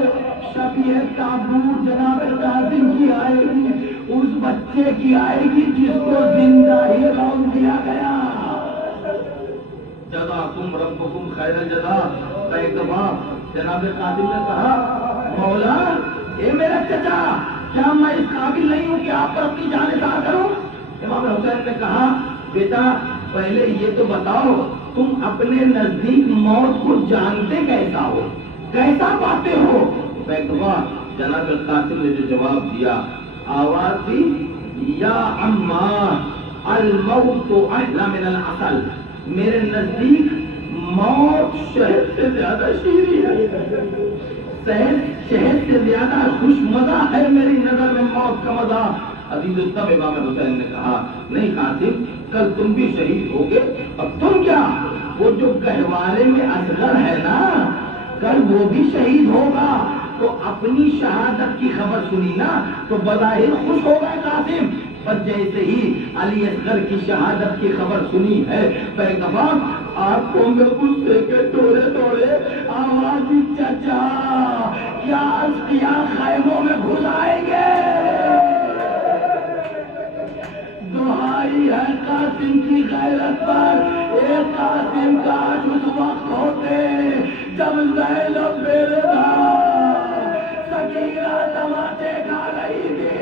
شفیع تابوت جناب قاسم کی آئے گی، اس بچے کی آئے گی جس کو زندہ ہی رون دیا گیا۔ جزاکم ربکم خیر الجزا۔ ایک دفعہ جناب قاسم نے کہا مولا اے میرا چچا کیا میں اس قابل نہیں ہوں کہ آپ پر اپنی جان نثار کروں؟ امام حسین نے کہا بیٹا پہلے یہ تو بتاؤ تم اپنے نزدیک موت کو جانتے کیسا ہو، کیسا پاتے ہو؟ ایک دفعہ جناب قاسم نے جو جواب دیا، آواز دی یا عمّا الموت احلی من العسل، میرے نزدیک موت شہد سے زیادہ شیریں ہے، شہد سے زیادہ خوش مزہ ہے میری نظر میں موت کا مزہ۔ عزیز تب امام حسین نے کہا نہیں قاسم کل تم بھی شہید ہوگے، اب تم کیا وہ جو گہوارے میں اصغر ہے نا کل وہ بھی شہید ہوگا، تو اپنی شہادت کی خبر سنی نا تو بظاہر خوش ہو گئے قاسم، پر جیسے ہی علی اصغر کی شہادت کی خبر سنی ہے ایک دفعہ آنکھوں میں غصے کے ٹوڑے ٹوڑے، آواز چچا کیا اشقیا خیموں میں گھس آئیں گے؟ دہائی ہے قاسم کی غیرت پر، ایک قاسم کاش اس وقت ہوتے جب زینب میرے سکینہ تماچے کھا رہی تھی،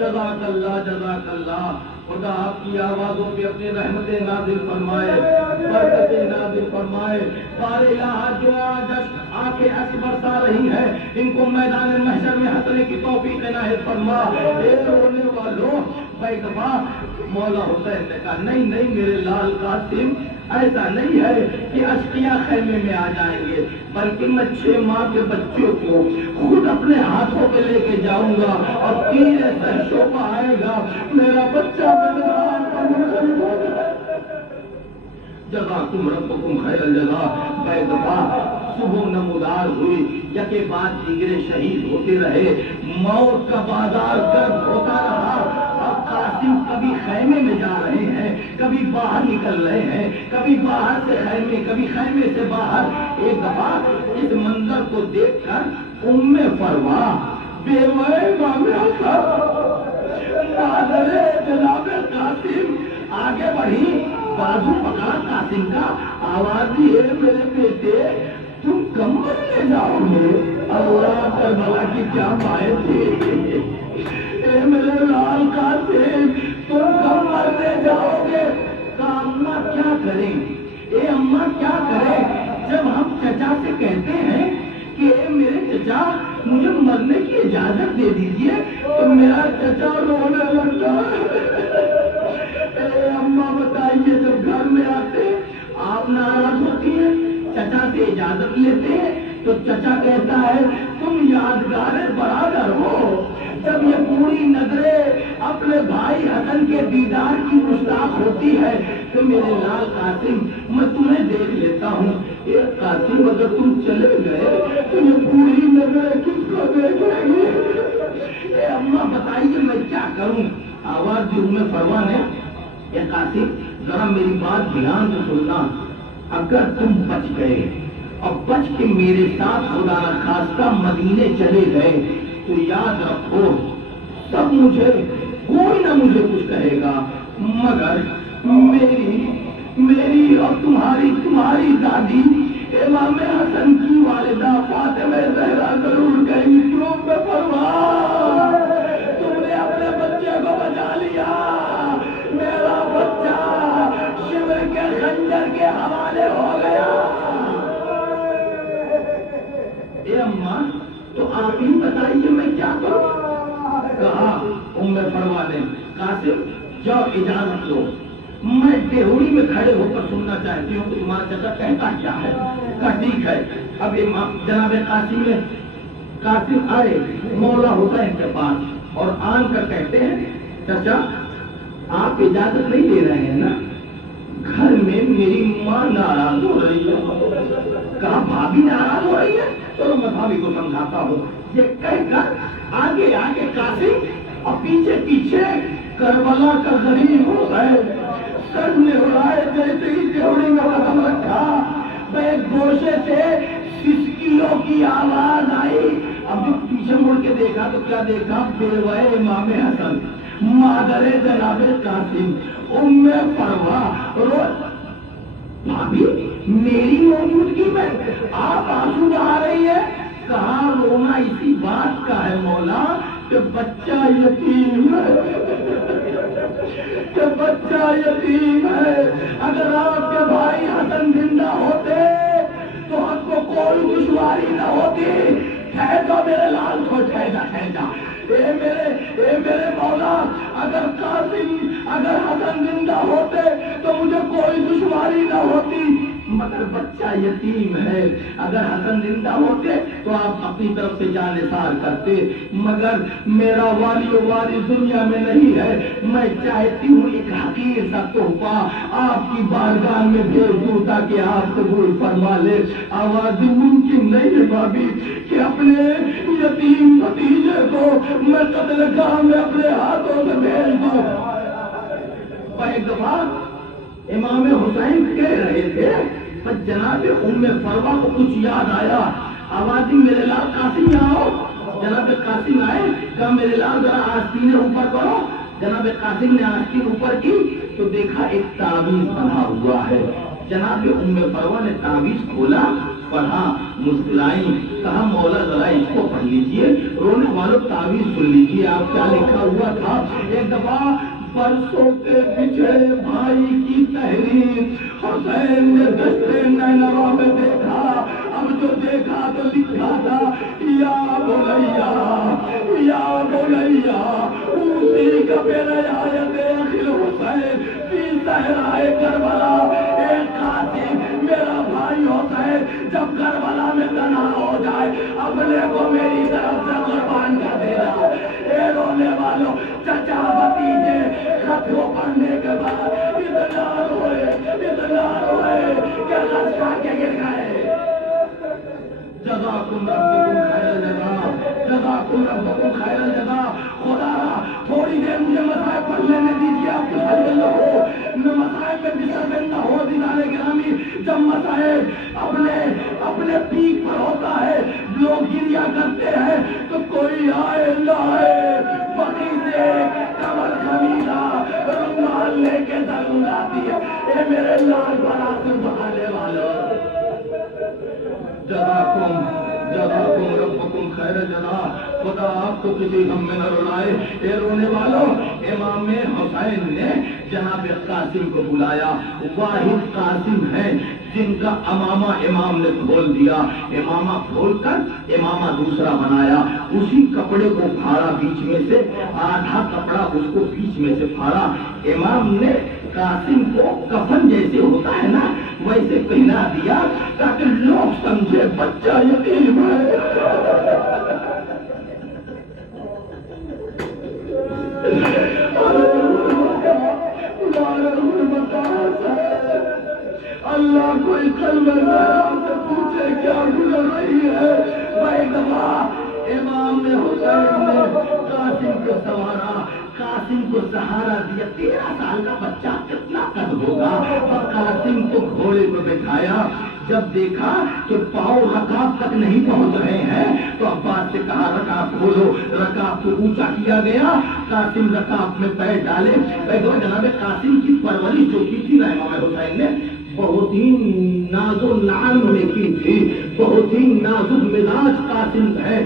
جزاک اللہ خدا آپ کی آوازوں پہ اپنی رحمتیں نازل فرمائے، برکتیں نازل فرمائے۔ بار الہ جو آج آنکھیں اشک برسا رہی ہے، ان کو میدان محشر میں ہنسنے کی توفیق عنایت فرما۔ اے رونے والوں، بھائی دفعہ مولا حسین نے کہا نہیں میرے لال قاسم، ایسا نہیں ہے کہ اشقیاء خیمے میں آ جائیں گے، بلکہ میں 6 ماہ کے بچوں کو خود اپنے ہاتھوں پہ لے کے جاؤں گا اور تیرے سرشوبہ آئے گا، میرا بچہ میرے ہاتھ پر منحرف ہوگا۔ جزاکم ربکم خیر الجزا۔ بے دفعہ صبح نمودار ہوئی، یکے بعد دیگرے شہید ہوتے رہے، موت کا بازار گرم ہوتا رہا۔ اب قاسم کبھی خیمے میں جا رہے ہیں، کبھی باہر نکل رہے ہیں، کبھی باہر سے خیمے، کبھی خیمے سے باہر۔ ایک دفعہ اس منظر کو دیکھ کر ام فروا بیوہ امام حسن مادر جناب قاسم آگے بڑھی، بازو پکڑا قاسم کا، آواز دی ہے میرے بیٹے تم کم مرنے جاؤ گے؟ اللہ کربلا کی کیا بائیں تھی، اے میرے لال قاسم تم کم مرنے جاؤ گے؟ کہا اماں کیا کریں، اے اماں کیا کریں؟ جب ہم چچا سے کہتے ہیں کہ اے میرے چچا مجھے مرنے کی اجازت دے دیجئے تو میرا چچا رونے لگتا ہے۔ اے اماں بتائیے جب گھر میں آتے آپ ناراض ہوتی ہیں، چچا سے اجازت لیتے ہیں تو چچا کہتا ہے تم یادگار برادر ہو۔ جب یہ پوری نظریں اپنے بھائی حسن کے دیدار کی مشتاق ہوتی ہے تو میرے لال قاسم میں تمہیں دیکھ لیتا ہوں۔ اے قاسم اگر تم چلے گئے تو یہ پوری نظریں کس کو دیکھیں گی؟ اے اماں بتائیے میں کیا کروں؟ آواز دی ام فروا نے، اے قاسم ذرا میری بات دھیان سے سننا، اگر تم بچ گئے اور بچ کے میرے ساتھ خدا نخواستہ مدینے چلے گئے تو یاد رکھو سب مجھے، کوئی نہ مجھے کچھ کہے گا، مگر میری اور تمہاری دادی امام حسن کی والدہ فاطمہ زہرا ضرور کہیں گی کیوں میں فرما تم نے اپنے بچے کو بچا لیا، میرا بچہ شمر کے خنجر کے حوالے ہو گیا۔ اے اماں تو آپ ہی بتائیے میں کیا کروں؟ کہا ام فروا نے قاسم جاؤ اجازت لو، میں ڈیہوڑی میں کھڑے ہو کر سننا چاہتی ہوں کہ تمہارا چچا کہتا کیا ہے۔ کہا ٹھیک ہے۔ اب جناب قاسم آئے مولا حسین کے پاس اور آن کر کہتے ہیں چچا آپ اجازت نہیں دے رہے ہیں نا، گھر میں میری ماں ناراض ہو رہی ہے۔ کہا بھابھی ناراض ہو رہی ہے، چلو میں بھابھی کو سمجھاتا ہوں۔ یہ کہہ کر آگے قاسم اور پیچھے کربلا کا غریب حسین سر نے اڑائے، جیسے ہی ڈیوڑی میں قدم رکھا ایک گوشے سے سسکیوں کی آواز آئی۔ اب جو پیچھے مڑ کے دیکھا تو کیا دیکھا؟ بیوہ امام حسن مادر جناب قاسم ام فروا بھابھی میری موجودگی میں آپ آنسو بہا رہی ہے؟ کہا رونا اسی بات کا ہے مولا کہ بچہ یتیم ہے، کہ بچہ یتیم ہے۔ اگر آپ کے بھائی حسن زندہ ہوتے تو ہم کو کوئی دشواری نہ ہوتی۔ ٹھہر جا میرے لال کو، ٹھہر جا۔ اے میرے مولا اگر حسن زندہ ہوتے تو مجھے کوئی دشواری نہ ہوتی، مگر بچہ یتیم ہے۔ اگر حسن زندہ ہوتے تو آپ اپنی طرف سے جان نثار کرتے، مگر میرا والی و وارث دنیا میں نہیں ہے۔ میں چاہتی ہوں ایک حقیر سا تحفہ آپ کی بارگاہ میں بھیج دوں تاکہ آپ قبول فرما لے۔ آواز ممکن نہیں ہے بھابھی کہ اپنے یتیم بھتیجے کو میں قتل گاہ میں اپنے ہاتھوں سے بھیج دوں۔ ایک دفعہ امام حسین کہہ رہے تھے پر جناب ام فروا کو کچھ یاد آیا، آواز میرے لال قاسم آؤ۔ جناب قاسم آئے، کہا میرے لال ذرا آستینیں اوپر کرو۔ جناب قاسم نے آستین اوپر کی تو دیکھا ایک تعویذ بنا ہوا ہے۔ جناب ام فروا نے تعویذ کھولا، پڑھا مسکرائیں، کہا مولا ذرا اس کو پڑھ لیجئے، رونے والوں تعویذ سن لیجئے آپ کیا لکھا ہوا تھا۔ ایک دفعہ برسوں کے بچھڑے بھائی کی تحریر حسین نے دشت نینوا میں دیکھا، اب جو دیکھا تو لکھا تھا یا بنیا یا بنیا اسی کا برعایت اخی الحسین فی صحرائے کربلا، ایک قاتل میرا بھائی حسین جب کربلا میں تنہا ہو جائے اپنے کو میری طرف سے قربان کر دینا۔ اے رونے والوں چچا بھتیجے خط کو پڑھنے کے بعد اتنا روئے کہ خط کھا کے گر گئے۔ جزاکم ربکم خیر الجزا، جزاکم ربکم خیر الجزا۔ خدا تھوڑی دیر مجھے مسائل پڑھ لینے دیجیے، آپ کو حل ہو مسائل میں ڈسٹربنس نہ ہو۔ دیدار گرامی، جب مسائل اپنے پیک پر ہوتا ہے لوگ گریا کرتے ہیں تو کوئی آئے نہ آئے بقی سے کمر خمیدہ رومال لے کے ضرور آتی ہے۔ اے میرے لال براسر بہانے والوں، جزاکم ربکم خیر الجزا۔ خدا آپ کو کسی غم میں نہ رلائے۔ اے رونے والوں، امام حسین نے جناب قاسم کو بلایا، واحد قاسم ہے جن کا امامہ امام نے کھول دیا، امامہ کھول کر امامہ دوسرا بنایا، اسی کپڑے کو پھاڑا بیچ میں سے، آدھا کپڑا اس کو بیچ میں سے پھاڑا۔ امام نے قاسم کو کفن جیسے ہوتا ہے نا ویسے پہنا دیا تاکہ لوگ سمجھے بچہ یتیم ہے۔ اللہ کوئی قلب سے پوچھے کیا گزر رہی ہے۔ ایک دفعہ امام حسین نے قاسم کو سوارا، قاسم کو سہارا دیا۔ 13 سال کا بچہ کتنا قد ہوگا، اور قاسم کو گھوڑے کو بٹھایا۔ جب دیکھا کہ پاؤں رکاب تک نہیں پہنچ رہے ہیں تو عباس سے کہا رکاب کھولو، رکاب کو اونچا کیا گیا، قاسم رکاب میں پیر ڈالے۔ جناب قاسم کی پرورش جو کی تھی نا امام حسین نے بہت ہی ناز و نعم میں کی تھی، بہت ہی نازک مزاج قاسم ہے۔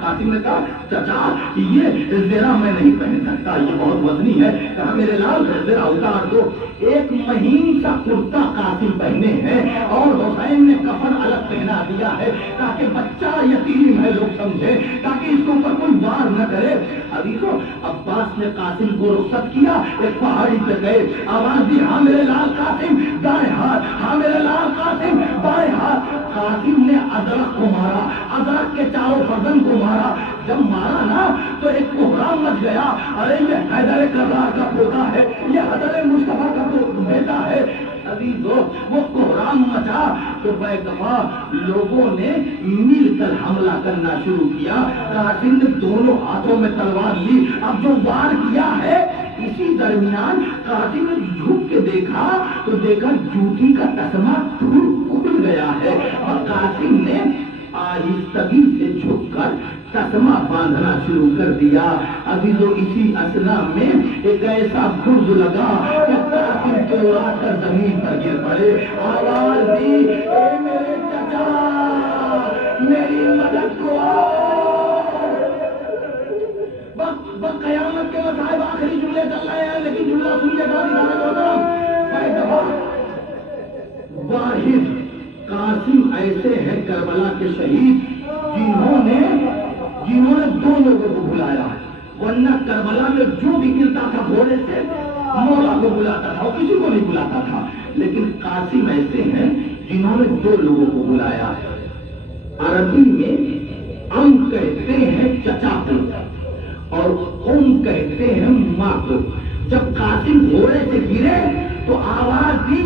قاسم نے کہا چچا یہ زرہ میں نہیں پہن سکتا، یہ بہت وزنی ہے۔ کہا میرے لال زرہ اتار دو۔ ایک مہین سا کرتا قاسم پہنے ہیں اور حسین نے کفن الگ پہنا دیا ہے تاکہ بچہ یتیم ہے لوگ سمجھے، تاکہ اس کے اوپر کوئی وار نہ کرے۔ عزیزو عباس نے قاسم کو رخصت کیا، ایک پہاڑی پہ گئے، آواز دی ہاں میرے لال قاسم دائیں ہاتھ، ہاں میرے لال قاسم بائیں ہاتھ۔ قاسم نے ازرق کو مارا، ازرق کے چاروں فرزند کو مارا۔ جب مارا نا تو ایک کوہرام مچ گیا، ارے یہ حیدر کرار کا پوتا ہے، یہ حضرت مصطفیٰ کا بیٹا ہے۔ عزیزو وہ کوہرام مچا تو ایک دفعہ لوگوں نے مل کر حملہ کرنا شروع کیا۔ قاسم نے دونوں ہاتھوں میں تلوار لی، اب جو وار کیا ہے اسی درمیان قاسم نے جھک کے دیکھا تو دیکھا جوتی کا تسمہ کھل گیا ہے، اور قاسم نے آہستگی سے جھک کر تسمہ باندھنا شروع کر دیا۔ عزیزو اسی اثنا میں ایک ایسا گرز لگا کہ قاسم توڑا کر زمین پر گر پڑے۔ آواز دی اے میرے چچا میری مدد کو قیامت کے مسائب آخری جملے چل رہے ہیں، لیکن جملہ سنیے گا واحد قاسم ایسے ہیں کربلا کے شہید جنہوں نے 2 لوگوں کو بلایا، ورنہ کربلا میں جو بھی گرتا تھا گھوڑے سے مولا کو بلاتا تھا، کسی کو نہیں بلاتا تھا، لیکن قاسم ایسے ہیں جنہوں نے 2 لوگوں کو بلایا۔ عربی میں ام کہتے ہیں چچا کو اور ام کہتے ہیں ماں کو۔ جب قاسم گھوڑے سے گرے تو آواز دی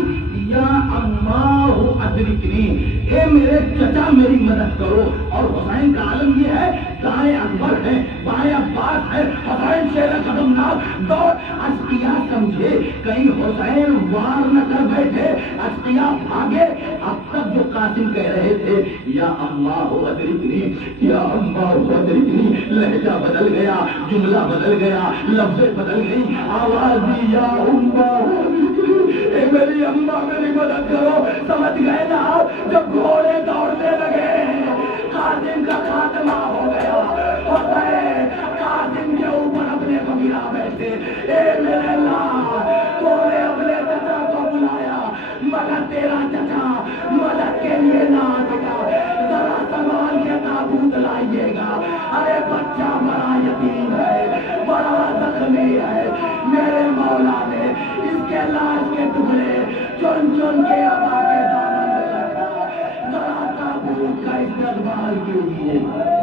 یا اماں ادرکنی، اے میرے چچا میری مدد کرو۔ اور حسین کا عالم یہ ہے دائیں اکبر ہے بائیں عباس ہے، حسین شیر قدم ناز دوڑ۔ اشقیا سمجھے کہیں حسین وار نہ کر بیٹھے، اشقیا بھاگے۔ اب تک جو قاسم کہہ رہے تھے یا اللہ ادرکنی یا اللہ ادرکنی، لہجہ بدل گیا، جملہ بدل گیا، لفظ بدل گئی۔ آواز دی یا اللہ ادرکنی، اے میری اماں میری مدد کرو۔ سمجھ گئے نا جب گھوڑے دوڑنے لگے خاتمہ ہو گیا. حسین قاسم کے اوپر اپنے کو گرا بیٹھے. اے میرے اللہ تو نے اپنے چچا کو بلایا مگر تیرا چچا مدد کے لیے نہ آ سکا. ذرا سنبھال کے تابوت لائیے گا. ارے بچہ بڑا یتیم ہے, بڑا زخمی ہے. میرے مولا نے اس کے لاش کے ٹکڑے چن چن کے ابا کے دامن میں رکھا. ذرا تابوت کا استقبال کیجیے.